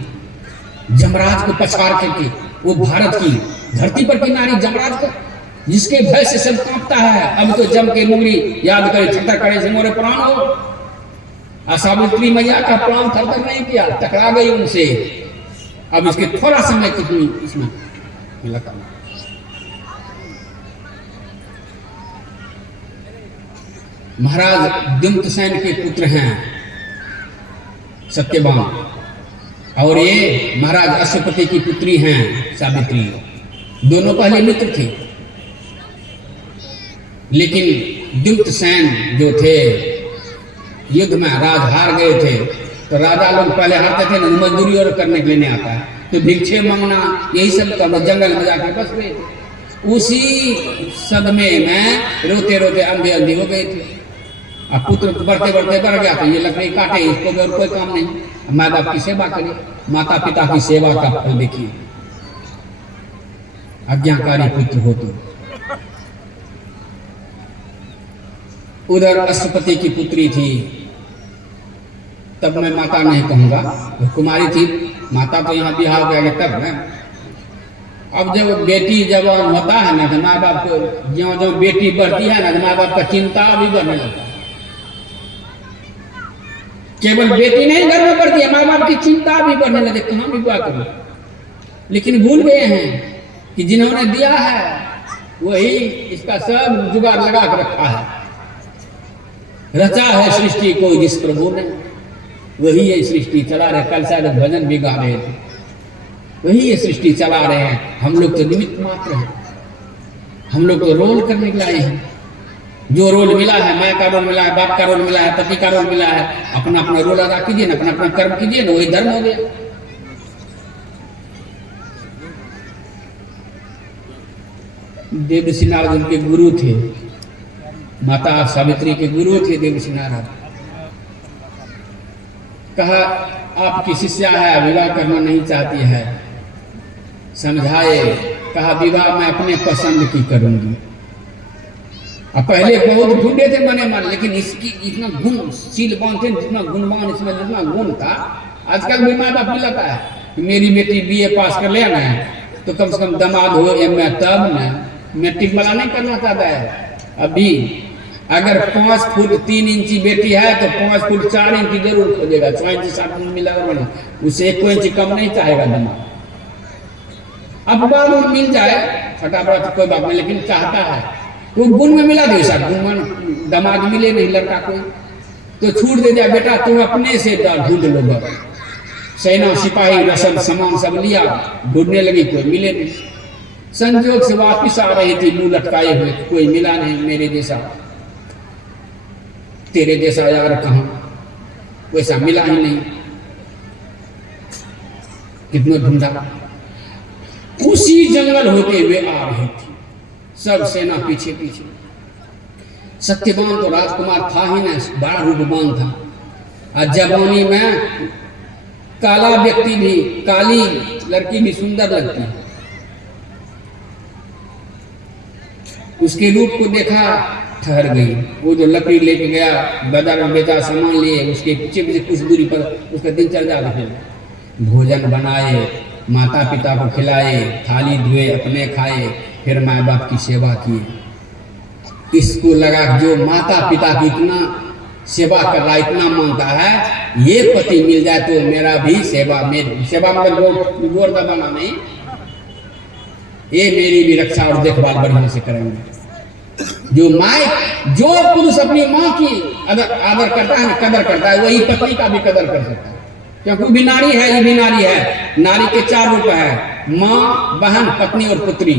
जमराज को पछाड़ करके, वो भारत की धरती पर की नारी जमराज को, जिसके भय से सब कांपता है। अब तो जम के मुंगली याद करे, छतर करे से मोरे प्राण हो। सावित्री मैया का प्राण थरथर नहीं किया, टकरा गई उनसे। अब इसके थोड़ा समय कितनी इसमें लगता है। महाराज द्युम्नसेन के पुत्र हैं सत्यवान, और ये महाराज अश्वपति की पुत्री हैं सावित्री। दोनों पहले मित्र थे, लेकिन द्युम्नसेन जो थे युद्ध में राज हार गए थे। तो राजा लोग पहले हारते थे ना, मजदूरी और करने के लिए नहीं आता है, तो भिक्षे मांगना यही सब का जंगल में जाकर बस गए थे। उसी सदमे में रोते रोते अंधे अंधे हो गए थे। अब पुत्र बढ़ते बढ़ते बढ़ गया, तो ये लकड़ी काटे, इसको भी और कोई काम नहीं, माँ बाप की सेवा करिए, माता पिता की सेवा का फल देखिए। आज्ञाकारी पुत्र हो तो। उधर अश्वपति की पुत्री थी, तब मैं माता नहीं कहूंगा, तो कुमारी थी माता, तो यहाँ बिहार हो गया तब है। अब जब बेटी जवान होता है ना, तो माँ बाप को ज्यों ज्यों बेटी बढ़ती है ना, तो माँ बाप का चिंता भी बढ़ने लगता है। केवल बेटी नहीं घर में बढ़ती है, माँ बाप की चिंता भी बढ़ने लगे, कहाँ विवाह करूं। लेकिन भूल गए हैं कि जिन्होंने दिया है वही इसका सब जुगाड़ लगा कर रखा है। रचा है सृष्टि को जिस प्रभु ने, वही ये सृष्टि चला रहे। कल शायद भजन भी गा रहे थे, वही ये सृष्टि चला रहे हैं, हम लोग तो निमित्त मात्र हैं, हम लोग तो रोल करने के लाए हैं। जो रोल मिला है, माँ का रोल मिला है, बाप का रोल मिला है, पति का रोल मिला है, अपना अपना रोल अदा कीजिए ना, अपना अपना कर्म कीजिए ना, वही धर्म हो गया। देवऋषि नारद उनके गुरु थे, माता सावित्री के गुरु थे देवऋषि नारद। कहा आपकी शिष्या है, विवाह करना नहीं चाहती है, समझाए। कहा विवाह मैं अपने पसंद की करूंगी। अब पहले बहुत ढूंढे थे मने मन, लेकिन इसकी इतना गुणशीलवान थे, जितना गुणवान इसमें जितना गुण था। आजकल भी माँ बाप मिलता है कि मेरी बेटी बीए पास कर लिया ना, तो कम से कम दामाद हो एमए, तब ना मैट्रिक वाला नहीं करना चाहता है। अभी अगर 5 फुट 3 इंची बेटी है तो 5 फुट 4 इंची जरूर खोजेगा, 6 इंची 7 इंची मिला उसे 1 इंची कम नहीं चाहेगा दामाद। अब बाद में मिल जाए फटाफट कोई बात नहीं, लेकिन चाहता है वो गुण में मिला दे, सब गुण दामाद मिले नहीं लड़का कोई तो छूट दे दिया, बेटा तुम अपने से ढूंढ लो। बस सेना सिपाही रसद सामान सब लिया, ढूंढने लगी, कोई मिले नहीं। संजोग से वापिस आ रही थी मुंह लटकाए हुए, कोई मिला नहीं मेरे जैसा, तेरे जैसा यार कहाँ, वैसा मिला ही नहीं। कितना ढूंढा, उसी जंगल होते हुए आ रही थी, सब सेना पीछे पीछे। सत्यवान तो राजकुमार था ही ना, बड़ा रूपवान था। आज जवानी में काला व्यक्ति भी, काली लड़की भी सुंदर लगती है। उसके रूप को देखा, ठहर गई। वो जो लकड़ी लेके गया, बाजार में बेचा सामान लिए, उसके पीछे पीछे कुछ दूरी पर उसका दिनचर्या देखे। भोजन बनाए, माता पिता को खिलाए, थाली धुए, अपने खाए, फिर माँ बाप की सेवा किए। इसको लगा जो माता पिता की इतना सेवा कर रहा, इतना मानता है, ये पति मिल जाए तो मेरा भी सेवा, मेरी सेवा मतलब गोर दबाना नहीं, ये मेरी भी रक्षा और देखभाल बढ़िया से करेंगे। जो माए, जो पुरुष अपनी माँ की आदर करता है, कदर करता है, वही पत्नी का भी कदर कर सकता है। क्योंकि भी नारी है, ये भी नारी है। नारी के 4 रूप है, माँ, बहन, पत्नी और पुत्री।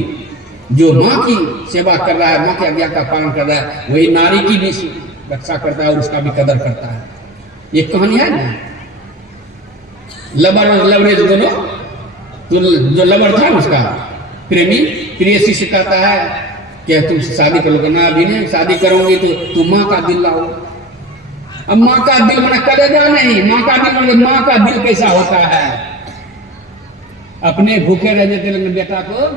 जो माँ की सेवा कर रहा है, माँ की आज्ञा का पालन कर रहा है, वही नारी की भी रक्षा करता है और उसका भी कदर करता है। ये कहानी है ना, लवर और लवरेज दोनों। तो जो लवर था उसका प्रेमी प्रेयसी से कहता है कि तुम शादी करोगे ना, अभी नहीं शादी करोगी तो तुम माँ का दिल लाओ। अब माँ का दिल मना करेगा नहीं, माँ का दिल, माँ का दिल कैसा होता है, अपने भूखे रह जाते बेटा को,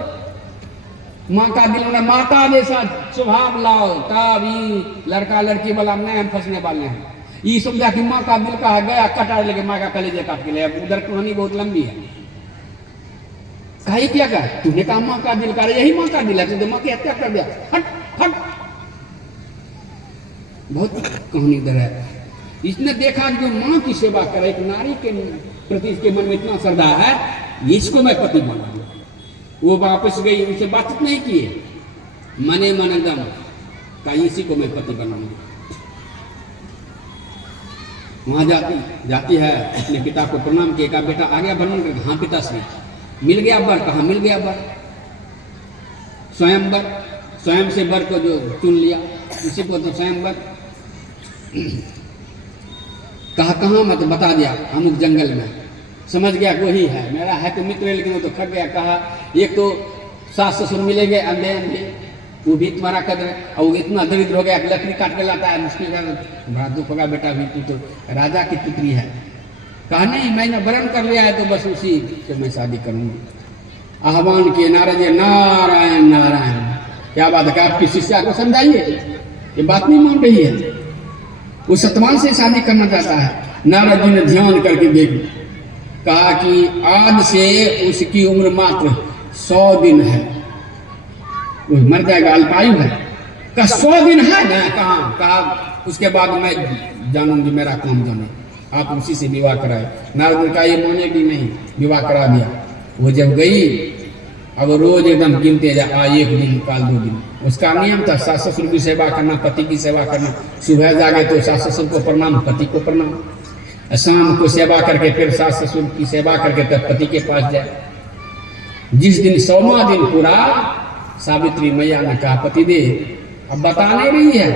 माँ का दिल में माता जैसा स्वभाव लाओ, तब लड़का लड़की वाला नहीं हम फंसने वाले हैं। ये समझा कि माँ का दिल कहा गया, कटा लेके माँ का कलेजे काट के ले। उधर कहानी बहुत लंबी है। कही क्या कहा, तूने कहा माँ का दिल, कर यही माँ का दिल है, तो माँ की हत्या कर दिया, हट हट। बहुत कहानी इधर है। इसने देखा कि जो माँ की सेवा करे, एक नारी के प्रति इसके मन में इतना श्रद्धा है, इसको मैं पति बनाऊंगा। वो वापस गई, उनसे बातचीत नहीं किए, मने मन एकदम का इसी को मैं पति बनाऊंगा। वहां जाती है, अपने पिता को प्रणाम किया, कहा बेटा आ गया भ्रमण करके। हाँ पिता श्री, मिल गया वर। कहा मिल गया वर, स्वयंवर, स्वयं से वर को जो चुन लिया उसी को तो स्वयंवर। कहा कहाँ, मैं तो बता दिया, अमुक जंगल में। समझ गया वही है, मेरा है तो मित्र, लेकिन वो तो खट गया। कहा एक तो सास ससुर मिलेंगे अंधे अंधे, वो भी तुम्हारा कदर, और वो इतना दरिद्र हो गया, लकड़ी काट के लाता है, मुश्किल का बड़ा दुख होगा बेटा, भी तू तो राजा की पुत्री है। कहा नहीं, मैंने वरण कर लिया है, तो बस उसी से मैं शादी करूंगी। आह्वान किए नारद जी, नारायण नारायण, क्या बात है, क्या आपकी शिष्या को समझाइए, ये बात नहीं मान रही है। वो सतवान से शादी करना चाहता है। नारद जी ने ध्यान करके देख, कहा कि आज से उसकी उम्र मात्र 100 दिन है, वो मर जाएगा, अल्पायु है। कहा 100 दिन है ना, कहा उसके बाद मैं जानूंगी, मेरा काम जाने, आप उसी से विवाह कराए। नारद ने कहा ये माने भी नहीं, विवाह करा दिया। वो जब गई, अब रोज एकदम गिनते जा, 1 दिन काल 2 दिन, उसका नियम था। सास ससुर की सेवा करना, पति की सेवा करना। सुबह जागे तो सास ससुर को प्रणाम, पति को प्रणाम। शाम को सेवा करके फिर सास ससुर की सेवा करके तब पति के पास जाए। जिस दिन 100वां दिन पूरा, सावित्री मैया ने कहा पतिदेव अब बता नहीं रही है,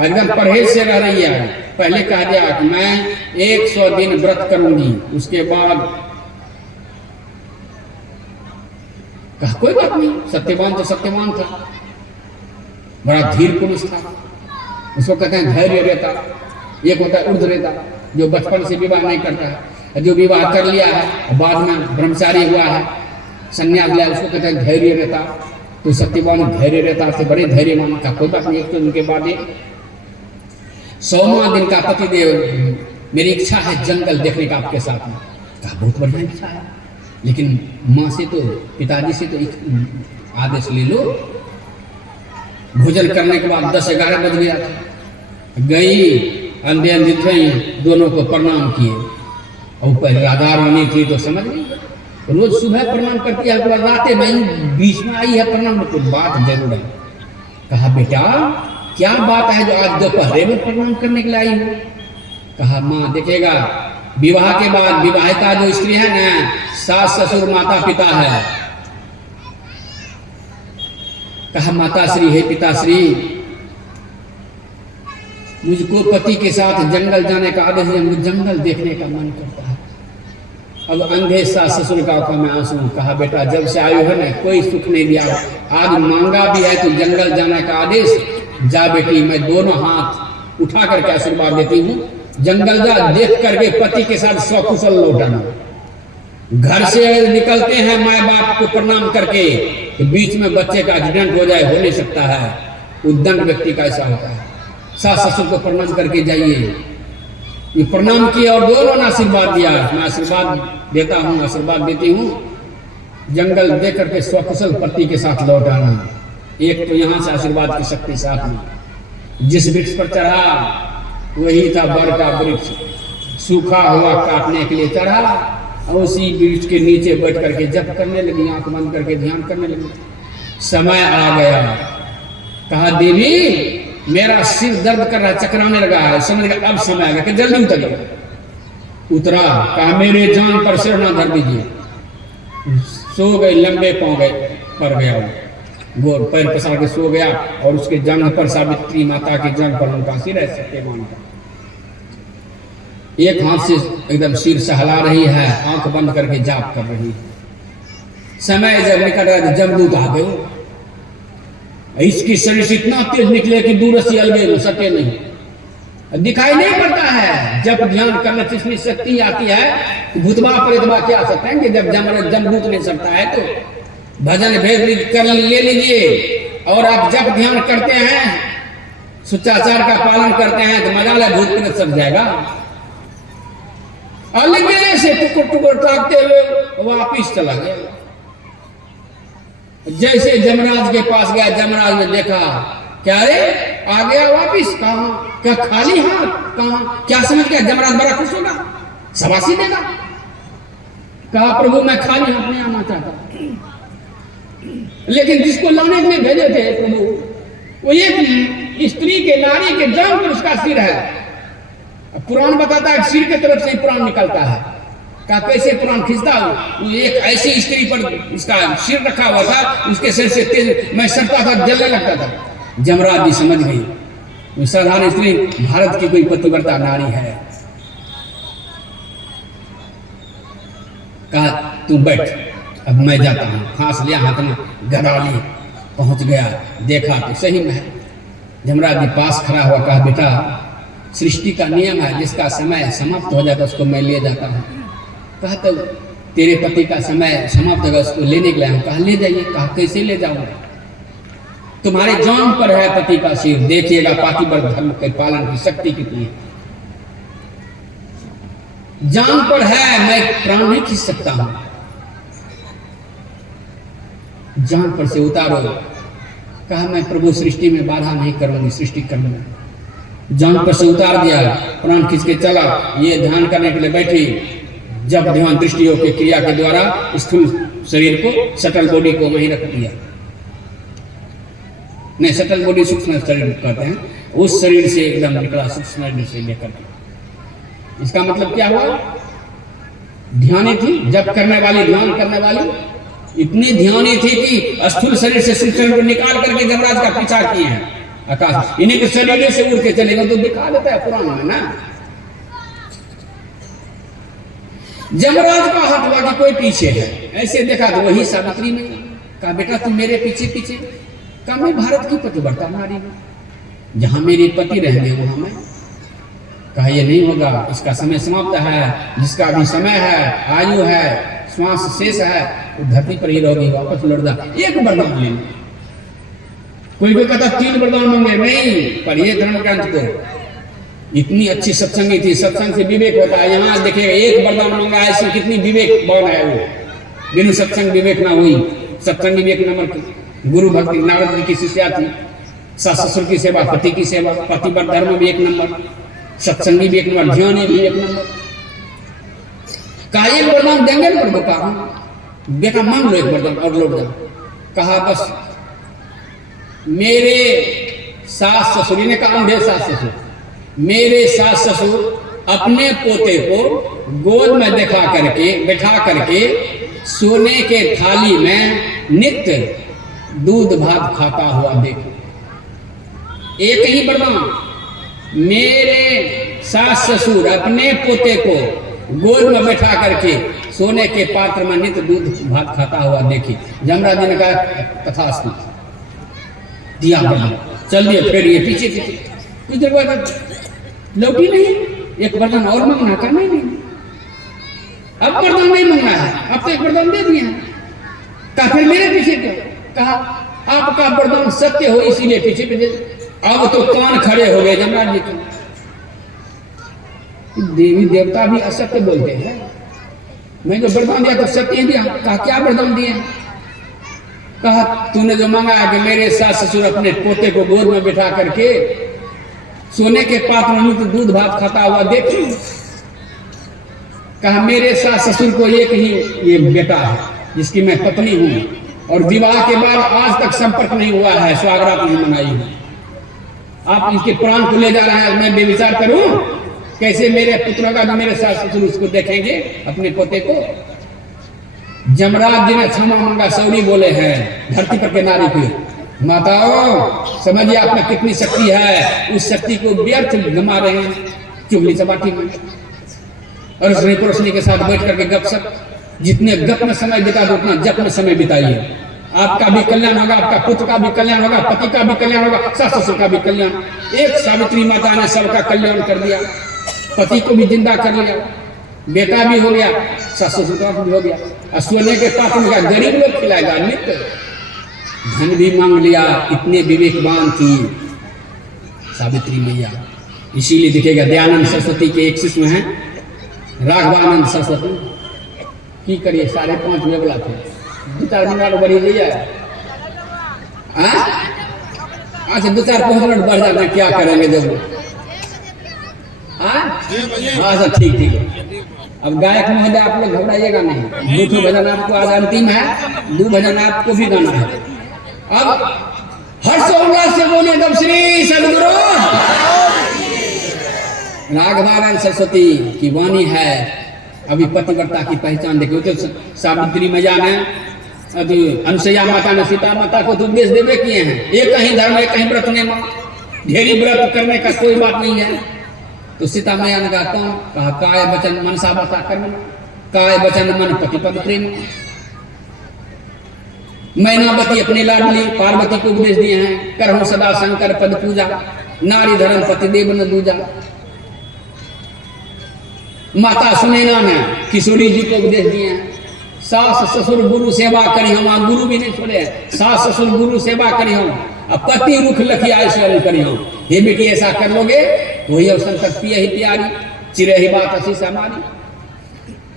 एकदम परहेज से रह रही है। पहले कह दिया कि मैं 100 दिन व्रत करूंगी, उसके बाद कहा कोई बात नहीं। सत्यवान तो सत्यवान था, बड़ा धीर पुरुष था, उसको कहते हैं धैर्य रहता। एक होता है उर्ध रहता, जो बचपन से विवाह नहीं करता है, जो विवाह कर लिया है और बाद में ब्रह्मचारी हुआ है, संन्यास लिया, उसको कहते हैं धैर्य रहता। तो सत्यवान धैर्य रहता थे, बड़े धैर्यवान का। कोई बात नहीं। एक तो उनके बाद 100वां दिन का पतिदेव, मेरी इच्छा है जंगल देखने का आपके साथ में। कहा बहुत बढ़िया इच्छा है, लेकिन माँ से तो, पिताजी से तो आदेश ले लो। भोजन करने के बाद 10-11 बज गया था। गई, अंधे अंधे थे, दोनों को प्रणाम किए। और पहले राधा रानी थी तो समझ गई, रोज सुबह प्रणाम करती है, रातें नहीं, बीच में आई है प्रणाम। कुछ बात जरूर है। कहा बेटा क्या बात है जो आज दोपहर में प्रणाम करने के लिए आई हो? कहा माँ देखिएगा, विवाह के बाद विवाहिता जो स्त्री है ना, सास ससुर माता पिता है। कहा माताश्री है, पिताश्री, मुझको पति के साथ जंगल जाने का आदेश है, मुझे जंगल देखने का मन करता है। अब अंधे सास ससुर का आंखों में आंसू। कहा बेटा जब से आयु है ना, कोई सुख नहीं दिया, आज मांगा भी है तो जंगल जाने का आदेश, जा बेटी, मैं दोनों हाथ उठा करके आशीर्वाद देती हूँ, जंगल जा, देख करके पति के साथ सकुशल लौटाना। घर से निकलते हैं माँ बाप को प्रणाम करके, तो बीच में बच्चे का एक्सीडेंट हो जाए, हो नहीं सकता है, उद्दंड व्यक्ति का ऐसा होता है। सास ससुर को प्रणाम करके जाइए। ये प्रणाम किया और दोनों ने आशीर्वाद दिया। मैं आशीर्वाद देता हूँ, आशीर्वाद देती हूँ, जंगल देख करके स्वकुशल पति के साथ लौट आना। एक तो यहाँ से आशीर्वाद की शक्ति साथ में। जिस वृक्ष पर चढ़ा वही था बर का वृक्ष, सूखा हुआ काटने के लिए चढ़ा, और उसी वृक्ष के नीचे बैठ करके जप करने लगी, आंख बंद करके ध्यान करने लगी। समय आ गया। कहा देवी मेरा सिर दर्द कर रहा है, चकराने लगा है, समझ गया अब समय आ गया कि जल्दी उतरिए। उतरा। कहा मेरे जान पर सिर ना धर दीजिए। सो गए, लंबे पाँव गए पर गया, वो पैर पसार के सो गया, और उसके जंघ पर सावित्री माता के जंघ पर उनका सिर है, सत्यवान का। एक हाथ से एकदम सिर सहला रही है, आंख बंद करके जाप कर रही है। समय जब निकल रहा है, जमदूत आ गए। इसकी शरीर से इतना तेज निकले कि दूर से अलगे सके नहीं, दिखाई नहीं पड़ता है। जब ध्यान करने से इतनी शक्ति आती है, भूतवा प्रेतवा क्या सकते हैं कि जब जमदूत नहीं सकता है तो भजन भेद कर ले लीजिए। और आप जब ध्यान करते हैं, शिष्टाचार का पालन करते हैं, तो मजा ले भूत प्रेत सब जाएगा। अलगे से टुकुर टुकुर ताकते हुए वापिस चला गया। जैसे जमराज के पास गया, जमराज ने देखा, क्या रे आ गया वापिस? कहा क्या खाली हाथ? कहा क्या समझ गया? जमराज बड़ा खुश होगा, शाबाशी देगा। कहा प्रभु मैं खाली हाथ नहीं आना चाहता, लेकिन जिसको लाने के लिए भेजे थे प्रभु, वो एक स्त्री के, नारी के जान पर उसका सिर है। पुराण बताता है सिर की तरफ से ही पुराण निकलता है। कहा कैसे पुराण खींचता हूँ? एक ऐसी स्त्री पर उसका सिर रखा हुआ था, उसके सिर से तेज मैं सटता था, जलने लगता था। जमराज जी समझ गई, साधारण स्त्री भारत की कोई पतिव्रता नारी है। कहा तू बैठ, अब मैं जाता हूँ। फांस लिया हाथ में, गदा ली, पहुंच गया, देखा तो सही में है। जमराज जी पास खड़ा हुआ, कहा बेटा सृष्टि का नियम है, जिसका समय समाप्त हो जाता है उसको मैं ले जाता हूँ। कहा तो तेरे पति का समय समाप्त होगा, उसको लेने के लिए। कहा ले जाइए। कहा कैसे ले जाऊंगा? तुम्हारे जान पर है पति का सिर, देखिएगा पातिव्रत धर्म के पालन की शक्ति कितनी है। जान पर है, मैं प्राण नहीं खींच सकता हूं, जान पर से उतारो। कहा मैं प्रभु सृष्टि में बाधा नहीं करूंगी, सृष्टि करूंगी। जान पर से उतार दिया, प्राण खींच के चला। ये ध्यान करने के लिए बैठी। जब ध्यान दृष्टियों के क्रिया के द्वारा स्थूल शरीर को, सटल बॉडी को वहीं रख दिया। नहीं, सटल बॉडी सूक्ष्म शरीर कहते हैं, उस शरीर से एकदम निकला, सूक्ष्म शरीर से लेकर के। इसका मतलब क्या हुआ? ध्यान थी, जब करने वाली, ध्यान करने वाली, इतनी ध्यानी थी कि स्थूल शरीर से सूक्ष्म को निकाल करके जमराज का पीछा किए हैं आकाश। इन्हीं के शरीर से उड़ के चलेगा तो दिखा देता है पुराण में ना। जमराज का हाथ बाकी कोई पीछे है, ऐसे देखा तो वही सावित्री में कहा बेटा तुम मेरे पीछे पीछे। कहा मैं भारत की पतिव्रता नारी हूं, जहां मेरे पति रहेंगे वहां मैं। कहा ये नहीं होगा, इसका समय समाप्त है, जिसका भी समय है, आयु है, श्वास शेष है, वो धरती पर ही रहोगी, वापस लौट जा। एक वरदान ले। कोई भी कहता 3 वरदान मांगे, नहीं, पर ये धर्म ग्रंथ को इतनी अच्छी सत्संगी थी, सत्संग से विवेक होता है। यहाँ देखिएगा एक वरदान मांगा है, इसमें कितनी विवेक बौन है। वो बिनु सत्संग विवेक ना हुई। सत्संग विवेक नंबर गुरु भक्ति नारद जी की शिष्या थी, सास ससुर की सेवा, पति की सेवा, पतिव्रत धर्म भी 1 नंबर, सत्संगी भी 1 नंबर, ध्यानी भी 1 नंबर। कहा एक वरदान देंगे ना प्रभु, कहा बेटा मांग लो एक वरदान और लौट जाओ। कहा बस मेरे सास ससुर, इन्हें कहा अंधे सास ससुर, मेरे सास ससुर अपने पोते को गोद में बैठा करके सोने के थाली में नित्य दूध भात खाता हुआ देखो। एक ही वरदान, मेरे सास ससुर अपने पोते को गोद में बैठा करके सोने के पात्र में नित्य दूध भात खाता हुआ देखी। जमराज जी ने कहा तथास्तु, दिया वरदान। चल दिए, फिर ये पीछे कुछ देर बाद लौटी नहीं, एक वरदान और मांगना का नहीं, अब वरदान नहीं मांगना है, अब तो एक वरदान दे दिया। कहा फिर मेरे पीछे क्यों? कहा आपका वरदान सत्य हो इसीलिए पीछे पीछे। अब तो कान खड़े हो गए जमराज जी के। देवी देवता भी असत्य बोलते हैं। मैं जो वरदान दिया तो सत्य दिया। कहा क्या वरदान दिए? कहा तूने जो मांगा है कि मेरे सास ससुर अपने पोते को गोद में बैठा करके सोने के पात्र में तो दूध भात खाता हुआ देखे। कहा मेरे सास ससुर को एक ही ये बेटा है जिसकी मैं पत्नी हूं, और विवाह के बाद आज तक संपर्क नहीं हुआ है, स्वागरात नहीं मनाई है। आप इसके प्राण को ले जा रहे हैं, मैं बेविचार करूं? कैसे मेरे पुत्र का जो मेरे सास ससुर उसको देखेंगे अपने पोते को? जमराज जी ने क्षमा मांगा, सौरी बोले हैं धरती पर के नारी की। माताओं समझिए आप में कितनी शक्ति है, उस शक्ति को व्यर्थ गमा रहे हैं चुगली चपाटी में। और उस रोशनी के साथ बैठ करके गपशप, जितने गप में समय बिता दो उतना जप में समय बिताइए। आपका भी कल्याण होगा, आपका पुत्र का भी कल्याण होगा, पति का भी कल्याण होगा, सास ससुर का भी कल्याण। एक सावित्री माता ने सबका कल्याण कर दिया, पति को भी जिंदा कर लिया, बेटा भी हो गया, सास ससुर का भी हो गया। और सोने के पात्र में गरीब लोग खिलाएगा, नित्य धन भी मांग लिया। इतने विवेकवान थी सावित्री मैया। इसीलिए दिखेगा दयानंद सरस्वती के एक शिष्य हैं राघवानंद सरस्वती। की करिए 5.5 वेबला थे, 2-4 मिनट बढ़ी गई। अच्छा 2-4 मिनट बढ़ जाते, क्या करेंगे जब? अच्छा ठीक है। अब गायक महोदय आप लोग घबराइएगा नहीं, 2 भजन आपको आज अंतिम है, 2 भजन आपको भी गाना है। अब हर्षोल्लास से बोले तब श्री सद्गुरु राघवानंद सरस्वती की वाणी है। अभी पतिव्रता की पहचान देखिए, तो सावित्री मैया ने अनुसैया माता ने सीता माता को तो उपदेश देवे किए हैं, एक ही धर्म एक ही व्रत ने मां, ढेरी व्रत करने का कोई बात नहीं है। तो सीता मैया ने कहा कौन? कहा काय वचन मनसा बता कर्म, काय वचन मन पति पद प्रेम। मैनावती अपने लाडली पार्वती को उपदेश दिए हैं, करहु सदा शंकर पद पूजा, नारी धर्म पति देव न दूजा। माता सुनैना ने किशोरी जी को उपदेश दिए हैं, सास ससुर गुरु सेवा करी हम। गुरु भी नहीं छोड़े, सास ससुर गुरु सेवा करी हम, पति रुख लखिया ऐश्वर्य करी हम। हे बेटी ऐसा कर लोगे तो वही अवसर तक पिए ही प्यारी, चिरे ही बात असी हमारी।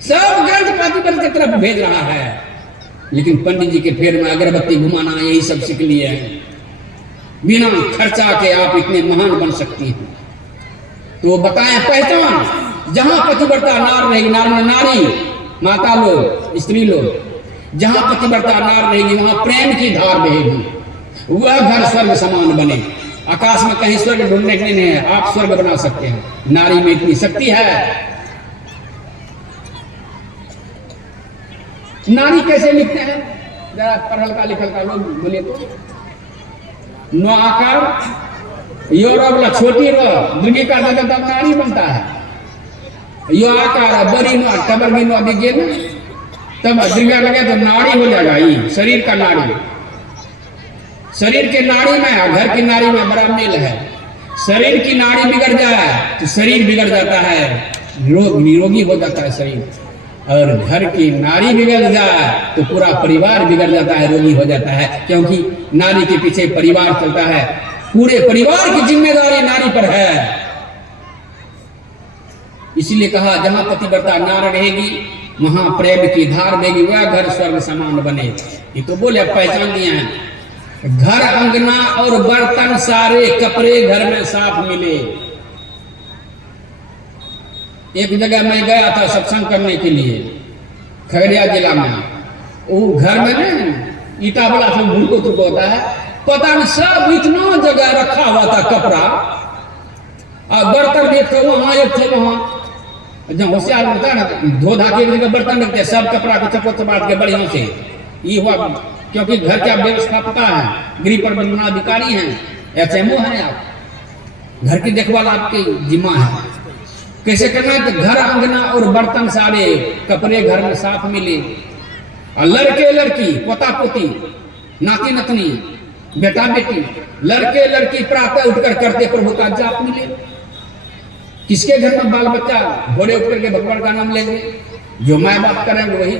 सब ग्रंथ प्रतिपद की तरफ भेज रहा है, लेकिन पंडित जी के फेर में अगरबत्ती घुमाना यही सब सीख लिए हैं। बिना खर्चा के आप इतने महान बन सकती हैं। तो बताएं पहचान, जहां पतिव्रता नार रहेगी, नारी माता लोग स्त्री लोग, जहां पतिव्रता नार रहेगी वहां प्रेम की धार बहेगी, वह घर स्वर्ग समान बने। आकाश में कहीं स्वर्ग ढूंढने के लिए नहीं है, आप स्वर्ग बना सकते हैं। नारी में इतनी शक्ति है। नारी कैसे लिखते हैं? जरा पढ़ल लिखल का लोग बोले तो नो आकार यो रबला छोटी रो दुर्गी का तब नारी बनता है। यो आकार बड़ी नो टबरगी नो दिखे ना तब दीर्घा लगे तो नाड़ी हो जाएगा। ये शरीर का नाड़ी, शरीर के नाड़ी में घर की नाड़ी में बड़ा मेल है। शरीर की नाड़ी बिगड़ जाए तो शरीर बिगड़ जाता है, निरोगी हो जाता है शरीर। और घर की नारी बिगड़ जाए तो पूरा परिवार बिगड़ जाता है, रोगी हो जाता है। क्योंकि नारी के पीछे परिवार चलता है, पूरे परिवार की जिम्मेदारी नारी पर है। इसीलिए कहा जहां पतिव्रता नार रहेगी वहां प्रेम की धार देगी, वह घर स्वर्ग समान बने। ये तो बोले पहचान दिए हैं। घर अंगना और बर्तन सारे कपड़े घर में साफ मिले। एक जगह मैं गया था सत्संग करने के लिए खगड़िया जिला में। वो घर में ना ईटा वाला सब भूलको तुको होता है, पता नहीं सब इतना जगह रखा हुआ था कपड़ा और बर्तन देखते वहां एक थे वहां जब होशियार होता है ना धो धा के एक जगह बर्तन रखते सब कपड़ा को चपो चपाट के बढ़िया से। ये हुआ क्योंकि घर का व्यवस्था पता है, गृह प्रबंधन अधिकारी हैं, एचएमओ हैं आप, घर की देखभाल आपकी जिम्मा है। कैसे करना है तो घर अंगना और बर्तन सारे कपड़े घर में साफ मिले। और लड़के लड़की पोता पोती नाती नतनी बेटा बेटी लड़के लड़की प्रातः उठकर करते प्रभु का जाप मिले। किसके घर में बाल बच्चा भोरे उठ करके भगवान का नाम लेंगे, जो माँ बाप करेंगे वही।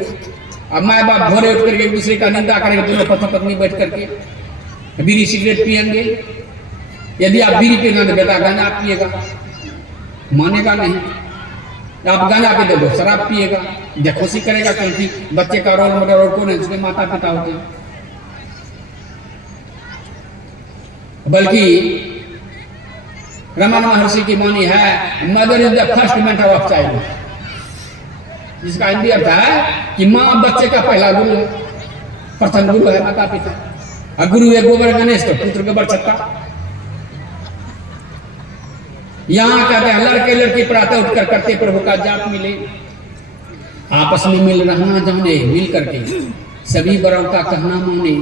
अब माँ बाप भोरे उठ करके एक दूसरे का निंदा करेंगे, दोनों पति पत्नी बैठ करके बीड़ी सिगरेट पियेंगे। यदि आप बीड़ी पिएगा तो बेटा गांजा आप पिएगा, मानेगा नहीं। आप गांजा पे दे दो शराब पिएगा, देखोसी करेगा, क्योंकि बच्चे का रोल मॉडल और कौन है, उसके माता पिता होते हैं। बल्कि रमन महर्षि की वाणी है mother is the first mentor of child, जिसका हिंदी अर्थ है कि माँ बच्चे का पहला गुरु है, प्रथम गुरु है माता पिता। और गुरु है गोबर गणेश तो पुत्र गोबर छत्ता। यहाँ कहते हैं लड़के लड़की प्रातः उठकर करते प्रभु का जाप मिले, आपस में मिल रहना जाने, मिल करके सभी बड़ों का कहना माने,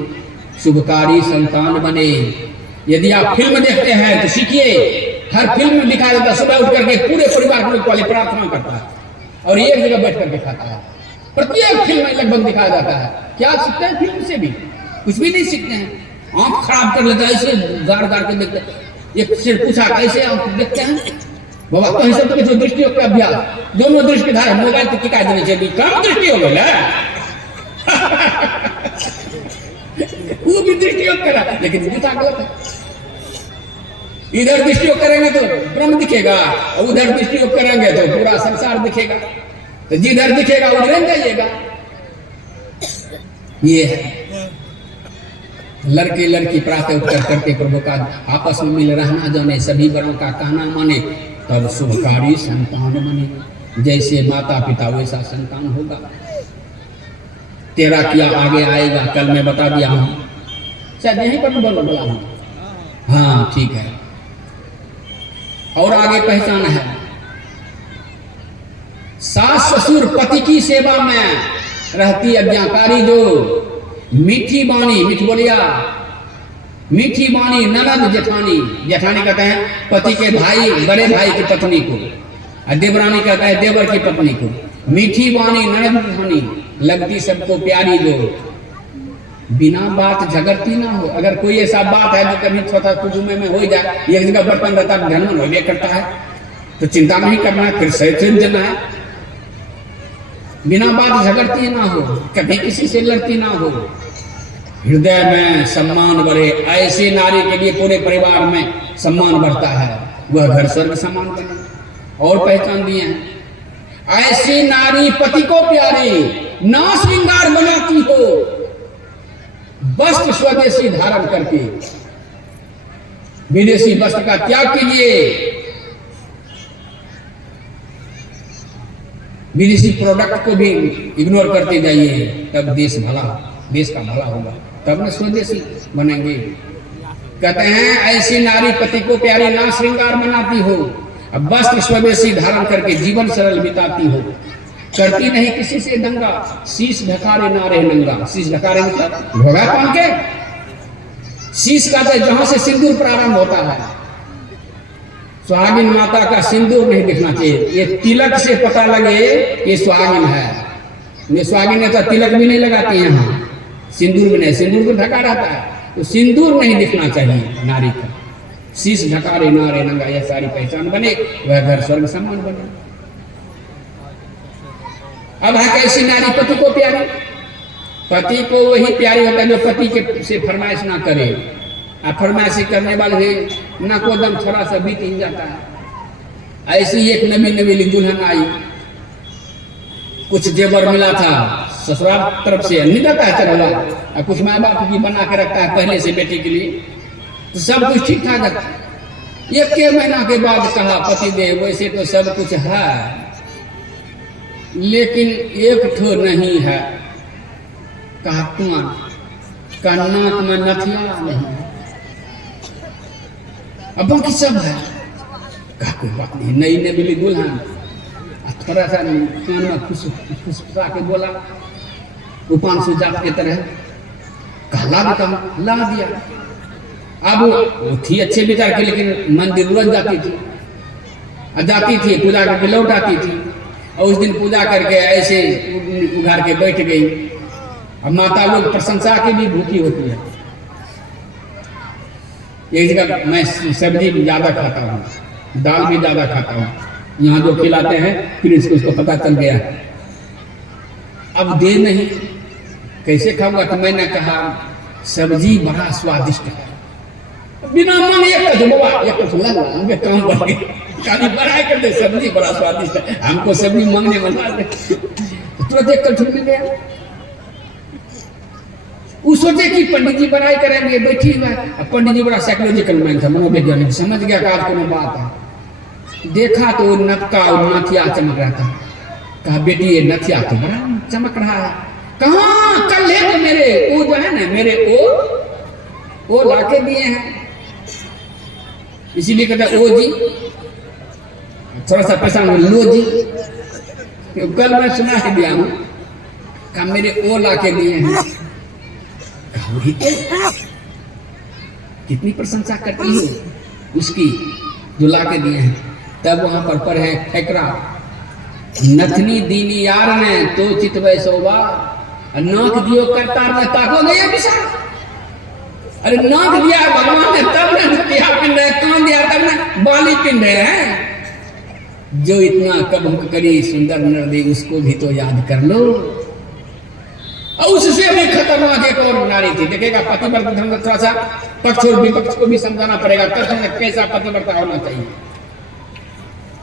शुभकारी संतान बने। यदि आप फिल्म देखते हैं तो सीखिए, हर फिल्म में दिखाया जाता है सुबह उठ करके पूरे परिवार के लोग वाले प्रार्थना करता है और एक जगह बैठ करके खाता है। प्रत्येक फिल्म में लगभग दिखाया जाता है। क्या सीखते हैं फिल्म से भी? कुछ भी नहीं सीखते हैं। आंख खराब कर लेता है, ऐसे गाड़ गाड़ के देखते हैं। एक से पूछा कैसे आप देखते हैं बाबा, कहीं से तो किसी दृष्टि का अभ्यास, दोनों दृष्टि धारा मोबाइल तो टिका देने चाहिए, कम दृष्टि हो गया वो भी दृष्टि करा, लेकिन पूछा गलत है। इधर दृष्टि करेंगे तो ब्रह्म दिखेगा, उधर दृष्टि करेंगे तो पूरा संसार दिखेगा। तो जिधर दिखेगा उधर जाइएगा। ये है लड़के लड़की प्रातः उठकर करते प्रभु का आपस में मिल रहना जाने, सभी बड़ों का कहना माने, तब शुभकारी संतान बने। जैसे माता पिता वैसा संतान होगा। तेरा किया आगे आएगा, कल मैं बता दिया हूं, शायद यहीं पर बोला हूं। हाँ ठीक है। और आगे पहचान है, सास ससुर पति की सेवा में रहती आज्ञाकारी जो, मीठी बाणी, मीठ बोलिया, मीठी बाणी ननद जेठानी। जेठानी कहते हैं पति के भाई, बड़े भाई की पत्नी को, और देवरानी कहता है देवर की पत्नी को। मीठी बाणी ननद जेठानी, लगती सबको प्यारी जो, बिना बात झगड़ती ना हो। अगर कोई ऐसा बात है जो कभी छोटा कुटुंब में हो जाए, एक जगह बर्तन रहता है धन हो करता है, तो चिंता नहीं करना है, फिर सही देना है। बिना बात झगड़ती ना हो, कभी किसी से लड़ती ना हो, हृदय में सम्मान बढ़े। ऐसी नारी के लिए पूरे परिवार में सम्मान बढ़ता है, वह घर स्वर्ग समान बने। और पहचान दिए हैं, ऐसी नारी पति को प्यारी, ना श्रृंगार बनाती हो, वस्त्र स्वदेशी धारण करके विदेशी वस्त्र का त्याग कीजिए। विदेशी प्रोडक्ट को भी इग्नोर करते जाइए, तब देश का भला होगा, तब न स्वदेशी बनेंगे। कहते हैं ऐसी नारी पति को प्यारी, ना श्रृंगार बनाती हो, अब वस्त्र स्वदेशी धारण करके जीवन सरल बिताती हो। करती नहीं किसी से दंगा, शीश ढकारे ना रहे नंगा। शीश ढकारे मतलब घोड़ा पान के शीश का तो जहां से सिंदूर प्रारंभ होता है, सुहागिन माता का सिंदूर नहीं दिखना चाहिए। ये तिलक से पता लगे ये सुहागिन है। ये सुहागिन है तो तिलक भी नहीं लगाती है, यहाँ सिंदूर भी नहीं, सिंदूर को ढका रहता है, तो सिंदूर नहीं दिखना चाहिए नारी का। शीश ढकारे नारे नंगा, यह सारी पहचान बने, वह घर स्वर्ग समान बने। अब है कैसी नारी पति को प्यारी? पति को वही प्यारी होता है जो पति के से फरमाइश ना करे। फरमाइशी करने वाले ना को दम थोड़ा सा बीत ही जाता है। ऐसी एक नवी दुल्हन आई, कुछ जेवर मिला था ससुराल तरफ से, नहीं देता है चला, कुछ माँ बाप की बना के रखता है पहले से बेटी के लिए, तो सब कुछ ठीक ठाक है। एक के महीना के बाद कहा पति देव वैसे तो सब कुछ है, लेकिन एक ठो नहीं है। कहा कुआं का नाक में नथिया नहीं, अब बाकी सब है। कहा कोई बात नहीं, नई नबीली दुल्हन, थोड़ा सा कान में फुसफुसा के बोला रूपान सुजात की तरह, कहला भी कहा ला दिया। अब वो थी अच्छे विचार की, लेकिन मंदिर रोज जाती थी पूजा करके लौट आती थी। और उस दिन पूजा करके ऐसे उघार के बैठ गई। अब माता लोग प्रशंसा की भी भूखी होती है। एक जगह मैं सब्जी ज्यादा खाता हूँ, दाल भी ज्यादा खाता हूँ, यहाँ जो खिलाते हैं फिर उसको पता चल गया, अब दे नहीं कैसे खाऊंगा। तो मैंने कहा सब्जी बड़ा स्वादिष्ट है, बिना मांगे एक काम बढ़ गया, खाली बढ़ाए कर दे सब्जी बड़ा स्वादिष्ट है, हमको सब्जी मांगने बना दे, तुरंत एक कल मिल गया। वो सोचे कि पंडित जी बढ़ाई करेंगे, बैठी हुआ है। पंडित जी बड़ा साइकोलॉजिकल माइंड था, मनोवैज्ञानिक, समझ गया कि आज कोनो बात है। देखा तो नटका और नथिया चमक रहा था। कहा बेटी ये नथिया तो बड़ा चमक रहा है। कहाँ कल है तो मेरे वो जो है ना मेरे वो लाके दिए हैं, इसीलिए कहते ओ जी, थोड़ा सा पैसा लो जी, कल मैं सुना के दिया हूँ। कहा मेरे ओ लाके दिए हैं। कितनी प्रशंसा करती है उसकी जो लाके दिए हैं। तब वहां पर पढ़े ठेकरा नथनी दीनी यार ने तो चित वैसोबा, नाक दियो करतार में ताको गया विशाल। अरे नाक दिया भगवान ने तब ने दिया पिंड है, कान दिया तब ने बाली पिंड है। जो इतना कब करी सुंदर नरदी उसको भी तो याद कर लो। और उससे भी खतरनाक एक और नारी थी। देखेगा पतिव्रत धर्म का थोड़ा सा पक्ष और विपक्ष को भी समझाना पड़ेगा, कैसा पतिव्रता होना चाहिए।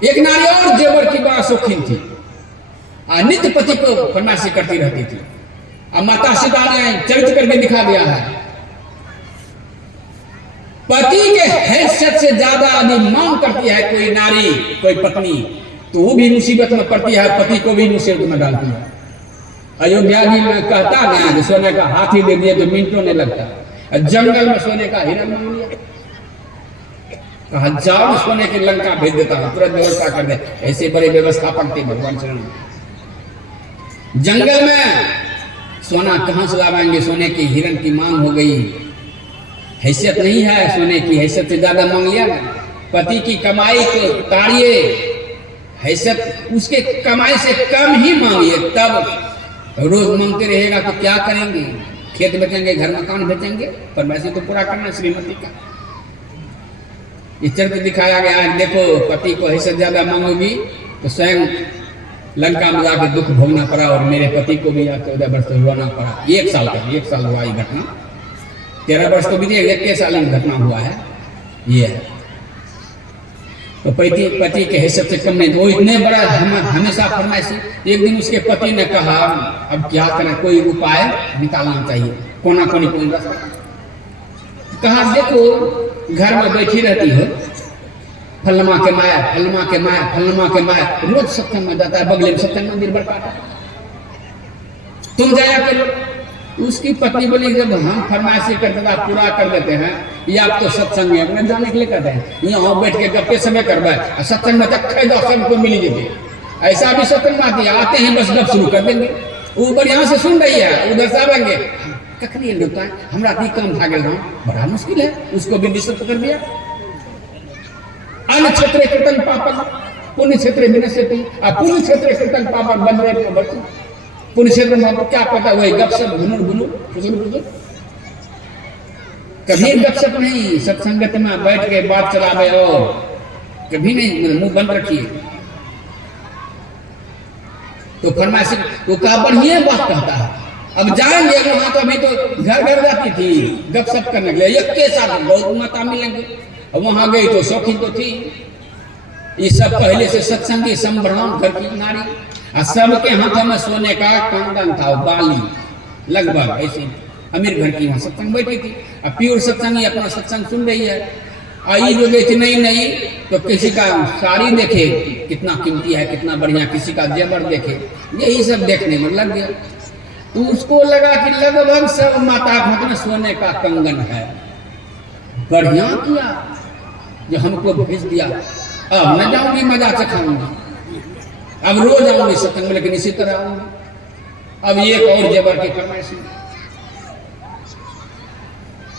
एक नारी और जेवर की बड़ा शौकीन थी, नित्य पति को फरमाइशी करती रहती थी। अब माता सीता ने चरित्र करके दिखा दिया है, पति के हैसियत से ज्यादा यदि मांग करती है कोई नारी कोई पत्नी, तो वो भी मुसीबत में पड़ती है, पति को भी मुसीबत में डालती है। अयोध्या जी में कहता ना कि सोने का हाथी दे दिए तो मिनटों नहीं लगता, जंगल में सोने का हिरण मांग लिया, कहा जाओ सोने की लंका भेज देता हूं, तुरंत व्यवस्था कर दे। ऐसे बड़े व्यवस्थापक थे भगवान श्री राम। जंगल में सोना कहां से लाएंगे, सोने की हिरण की मांग हो गई, हैसियत नहीं है सोने की, हैसियत से ज्यादा मांग लिया ना। पति की कमाई को ताड़िए, हैसियत उसके कमाई से कम ही मांगिए, तब रोज मांगते रहेगा तो क्या करेंगे, खेत बेचेंगे, घर मकान बेचेंगे, पर वैसे तो पूरा करना श्रीमती का। इस चरित्र दिखाया गया है। देखो पति को हैसियत ज्यादा मांगोगी तो स्वयं लंका में जाकर दुख भोगना पड़ा, और मेरे पति को भी 14 वर्ष रोना पड़ा। 1 साल हुआ ये घटना, 13 वर्ष तो भी 1 साल में घटना हुआ है ये है। तो पति के हैसियत से कम नहीं, वो इतने बड़ा हमेशा फरमाइशी। एक दिन उसके पति ने कहा अब क्या करें, कोई उपाय निकालना चाहिए, कोना कोनी कोई रास्ता। कहा देखो घर में बैठी रहती हो, फलमा के माया रोज सत्संग में जाता है, बगले में सत्संग मंदिर बढ़ता है, तुम जाया करो। उसकी पत्नी बोली जब हम फरमाइशी करते हैं पूरा कर देते हैं, ये आप तो सत्संग में जाने के लिए कहते हैं, यहाँ बैठ के गप्पे समय करवाए, सत्संग में तक सबको मिली जाती, ऐसा भी सत्संग में आती है, आते हैं बस गप शुरू कर देंगे, ऊपर यहाँ से सुन रही है, उधर से आवेंगे कखनी होता है हमरा ती काम भाग रहा हूँ, बड़ा मुश्किल है, उसको भी डिस्टर्ब कर दिया। अन्य क्षेत्र कीर्तन पापन पुण्य क्षेत्र विनश्यति, पुण्य क्षेत्र कीर्तन पापन बन रहे बच्चे, पुण्य क्षेत्र में क्या पता वही गपशप घुनुर घुनुर फुजुर फुजुर, कभी गपशप नहीं, सत्संगत में बैठ के बात चलावे और कभी नहीं, मुंह बंद रखिए। तो फरमाइश वो का बढ़िया बात कहता है। अब जाएंगे वहां तो अभी तो घर घर जाती थी गपशप करने के लिए, एक के साथ बहुत माता मिलेंगे, अब वहां गई तो शौकीन तो थी, ये सब पहले से सत्संगी संभ्रम घर की नारी, और सबके हाथों में सोने का कंगन था, बाली लगभग ऐसी अमीर घर की वहां सत्संग बैठी थी, अब प्योर सत्संगी अपना सत्संग सुन रही है। आई जो गई थी नई नई तो किसी का साड़ी देखे कितना कीमती है कितना बढ़िया, किसी का जेवर देखे, यही सब देखने में लग गया। तो उसको लगा कि लगभग सब माता हाथ में सोने का कंगन है, बढ़िया किया जो हमको भेज दिया, अब मैं जाऊंगी मजा चखाऊंगी, अब रोज आऊंगी सत्संग में, लेकिन इसी तरह आऊंगी। अब एक और जेवर की फरमाइश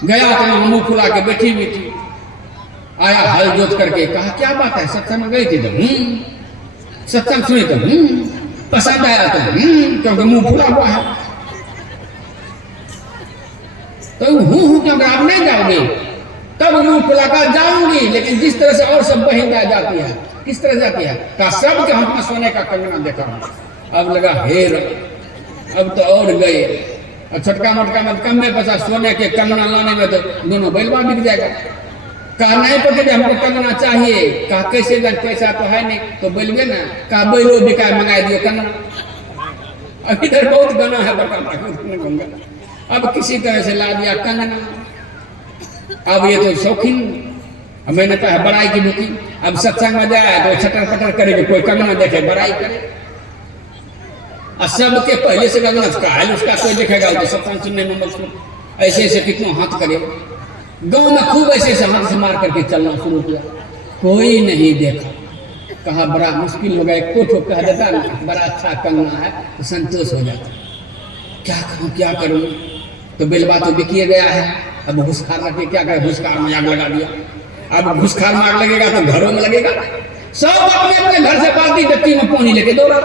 गया तो मुंह फुला के बैठी हुई थी, आया हल जोत करके कहा क्या बात है, सत्संग में गई थी तो सत्संग सुनी तो पसंद आया तो क्योंकि मुंह फुला हुआ है, तो हूं क्योंकि आप नहीं जाओगे, तब मुंह फुला कर जाऊंगी, लेकिन जिस तरह से और सब बहन जाती है, किस तरह जाती है, का सब के हाथ में सोने का कंगना देखा। अब लगा हेर, अब तो और गए, और छोटका मोटका मत कम में पचा सोने के कंगना लाने में तो दोनों बैलवा बिक जाएगा। कहा नहीं पकड़े हमको कंगना चाहिए, कहा कैसे पैसा तो है नहीं, तो बोलिए ना, कहा बैलो बिका मंगा दियो कंगना। अब इधर बहुत गना है बड़का, अब किसी तरह से ला दिया कंगना। अब ये तो शौकीन, मैंने कहा बड़ाई की बुकी, अब सत्संग में जाए तो छटर पटर करेगी, कोई कंगना देखे बड़ाई करे, और सबके पहले से कंगना का उसका कोई देखेगा तो सत्संग सुनने में मकसूद ऐसे ऐसे कितना हाथ करे। गांव में खूब ऐसे ऐसे हाथ से मार करके चलना शुरू किया, कोई नहीं देखा, कहा बड़ा मुश्किल हो गया, को कह देता ना बड़ा अच्छा कंगना है तो संतोष हो जाता, क्या करूं क्या करूं, तो बेलबा तो बिकिए गया है, अब घुसखार लगे क्या करे, घुसखार में आग लगा दिया। अब घुसखार में आग लगेगा तो घरों में लगेगा, सब अपने अपने घर से बाल्टी डक्की में पानी लेके दौड़ा,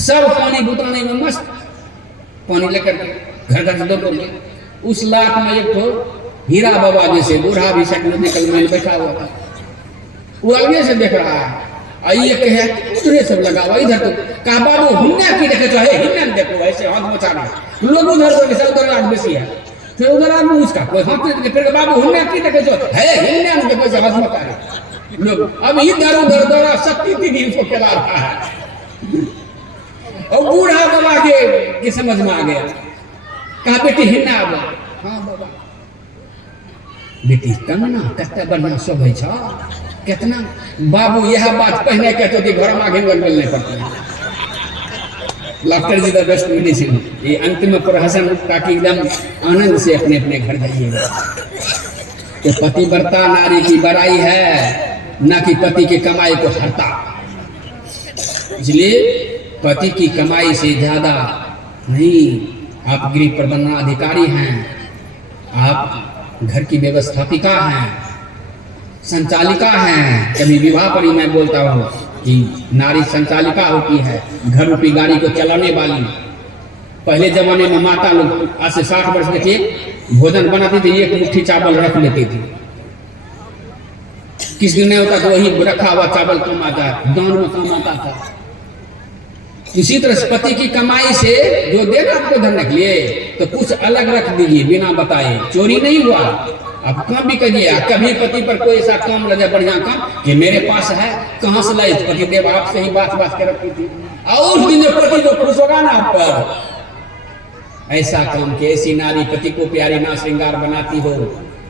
सब पानी बुताने में मस्त, पानी लेकर घर घर से दौड़। उस लाख में एक तो हीरा बाबा जैसे बूढ़ा भी सकने निकल में बैठा हुआ था, वो आगे से देख रहा है, आइए कहे उधरे सब लगा हुआ, इधर तो कहा बाबू हुन्ना की देखे तो है, हिन्ना देखो ऐसे हाथ मचा रहा, लोग उधर तो कैसे उधर आग बेसी है, फिर उधर आग उसका कोई हाथ नहीं, फिर बाबू हुन्ना की देखे तो है, हिन्ना देखो ऐसे हाथ मचा रहे लोग। अब इधर उधर दौड़ा, शक्ति भी उसको खिला रहा है, और बूढ़ा बाबा के समझ में आ गया, कहा बेटी हिन्ना, अब हाँ बाबा बेटी कंगना कते बढ़िया शोभे छ, कितना बाबू यह बात पहले कहते थे घर में घिन मिलने पड़ते हैं। Doctor ji the best medicine, ये अंतिम प्रहसन, ताकि एकदम आनंद से अपने अपने घर जाइएगा। तो पतिव्रता नारी की बड़ाई है, न कि पति की कमाई को हरता। इसलिए पति की कमाई से ज्यादा नहीं, आप गृह प्रबंधनाधिकारी हैं, आप घर की व्यवस्थापिका हैं, संचालिका हैं। कभी विवाह पर ही मैं बोलता हूँ कि नारी संचालिका होती है, घर रूपी गाड़ी को चलाने वाली। पहले जमाने में माता लोग आज से 60 वर्ष देखिए भोजन बनाती थी, एक मुट्ठी चावल रख लेती थी, किस दिन नहीं होता तो वही रखा हुआ चावल कम आता है, दान में कम आता था। इसी तरह पति की कमाई से जो देगा आपको धन के लिए तो कुछ अलग रख दीजिए बिना बताए, चोरी नहीं हुआ, आप काम भी करिए। कभी पति पर कोई ऐसा काम लगे बढ़िया काम कि मेरे पास है, कहाँ से लाई, पति देव आपसे ही बात के रखती थी, और उस दिन पति जो खुश होगा ना आप पर, ऐसा काम कि ऐसी नारी पति को प्यारी ना श्रृंगार बनाती हो,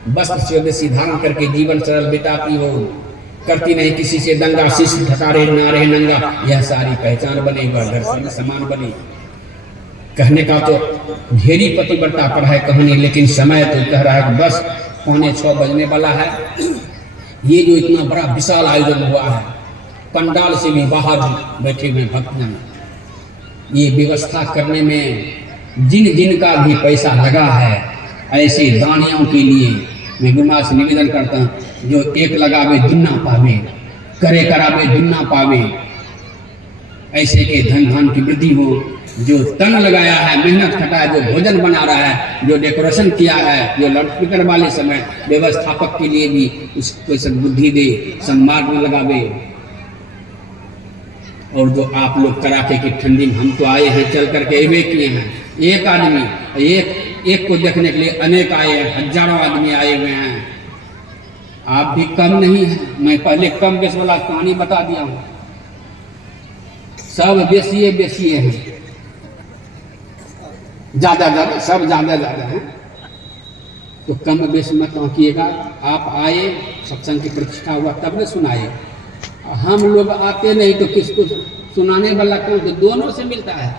वस्त्र स्वदेशी धारण करके जीवन सरल बिताती हो, करती नहीं किसी से दंगा, शीश ढकारे ना रहे नंगा, यह सारी पहचान बने, वह घर समान बने। कहने का तो ढेरी पतिव्रता पर है कहानी, लेकिन समय तो कह रहा है कि बस 5:45 बजने वाला है। ये जो इतना बड़ा विशाल आयोजन हुआ है, पंडाल से भी बाहर बैठे हुए भक्तजन, ये व्यवस्था करने में जिन जिन का भी पैसा लगा है, ऐसे दानियों के लिए मैं गुरुमा से निवेदन करता हूँ, जो एक लगावे दुन्ना पावे, करे करावे दुन्ना पावे, ऐसे के धन धान की वृद्धि हो। जो तन लगाया है, मेहनत खटाया, जो भोजन बना रहा है, जो डेकोरेशन किया है, जो लाउडस्पीकर वाले समय व्यवस्थापक के लिए भी उसको सद्बुद्धि दे, सन्मार्ग में लगावे। और जो आप लोग कड़ाके की ठंडी में, हम तो आए हैं चल करके एवे किए हैं, एक आदमी एक को देखने के लिए अनेक आए हैं, हजारों आदमी आए हुए हैं। आप भी कम नहीं है, मैं पहले कम बेस वाला कहानी बता दिया हूं, सब बेसिए हैं, ज्यादा सब ज्यादा हैं, तो कम बेस मत आंकिएगा। आप आए, सत्संग की प्रतिष्ठा हुआ तब न सुनाए, हम लोग आते नहीं तो किसको सुनाने वाला कौन, तो दोनों से मिलता है।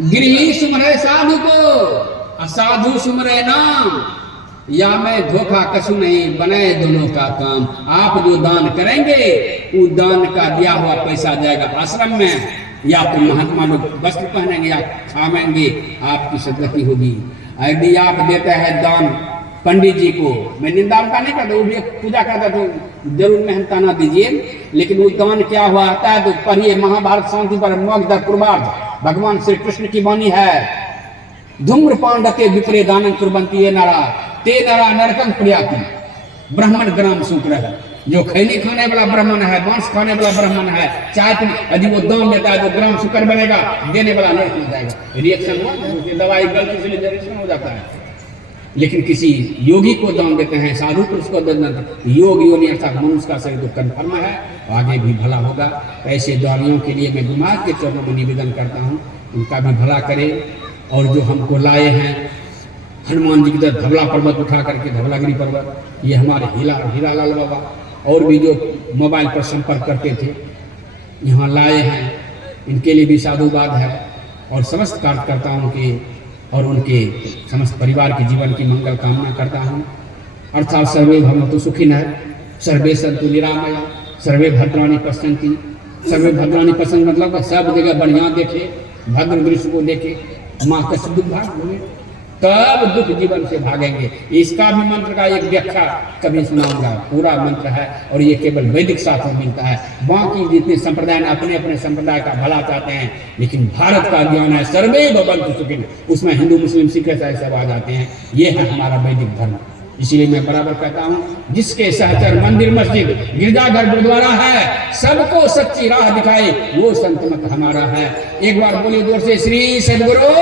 गृही सुमरे साधु को, असाधु सुमरे नाम, या मैं धोखा कछु नहीं, बनाए दोनों का काम। आप जो दान करेंगे, वो दान का दिया हुआ पैसा जाएगा आश्रम में, या तो महात्मा लोग वस्त्र पहनेंगे या खावेंगे, आपकी सदगति होगी। यदि आप देते हैं दान पंडित जी को, मैं निंदा उनका नहीं करता, वो भी पूजा करता तो जरूर मेहनता ना दीजिए, लेकिन वो दान क्या हुआ आता है तो पढ़िए, महाभारत शांति पर मोक्ष पूर्वार्ध, भगवान श्री कृष्ण की वाणी है, धूम्रपान रखे विपरे दानन कुर्बंती ये नरा, ते नरा नरकं प्रयाति, ब्राह्मण ग्राम शुक्र है। जो खैनी खाने वाला ब्राह्मण है, मांस खाने वाला ब्राह्मण है, चाय यदि वो दान देता है तो ग्राम शुक्र बनेगा, देने वाला नरक में जाएगा। रिएक्शन हुआ, दवाई गलती से रिएक्शन हो जाता है। लेकिन किसी योगी को दान देते हैं, साधु पुरुष को दान देते हैं, योगी अर्थात मनुष्य का शरीर तो कन्फर्म है, आगे भी भला होगा। ऐसे दानियों के लिए मैं गुरुनाथ के चरणों में निवेदन करता हूँ, उनका भी भला करे। और जो हमको लाए हैं हनुमान जी की तरह धवला पर्वत उठा करके, धवलागिरी पर्वत, ये हमारे हीरालाल बाबा, और भी जो मोबाइल पर संपर्क करते थे, यहाँ लाए हैं, इनके लिए भी साधुवाद है। और समस्त कार्यकर्ताओं के और उनके समस्त परिवार के जीवन की मंगल कामना करता हूँ। अर्थात सर्वे भवन्तु सुखिनः, सर्वे सन्तु निरामया, सर्वे भद्राणि पश्यन्ति। सर्वे भद्राणि पसंद मतलब सब जगह बढ़िया देखे, भद्र दृश्य को देखे, माँ का दुख भाग, तब दुख जीवन से भागेंगे। इसका भी मंत्र का एक व्याख्या कभी सुनाऊंगा, पूरा मंत्र है, और ये केवल वैदिक शास्त्र में मिलता है। बाकी जितने संप्रदाय अपने अपने संप्रदाय का भला चाहते हैं, लेकिन भारत का ज्ञान है सर्वे भवन्तु सुखिनः, उसमें हिंदू मुस्लिम सिख ईसाई सब आ जाते हैं। ये है हमारा वैदिक धर्म। इसीलिए मैं बराबर कहता हूँ, जिसके सहचर मंदिर मस्जिद गिरजाघर गुरुद्वारा है, सबको सच्ची राह दिखाए वो संत मत हमारा है। एक बार बोलिए जोर से, श्री सद्गुरु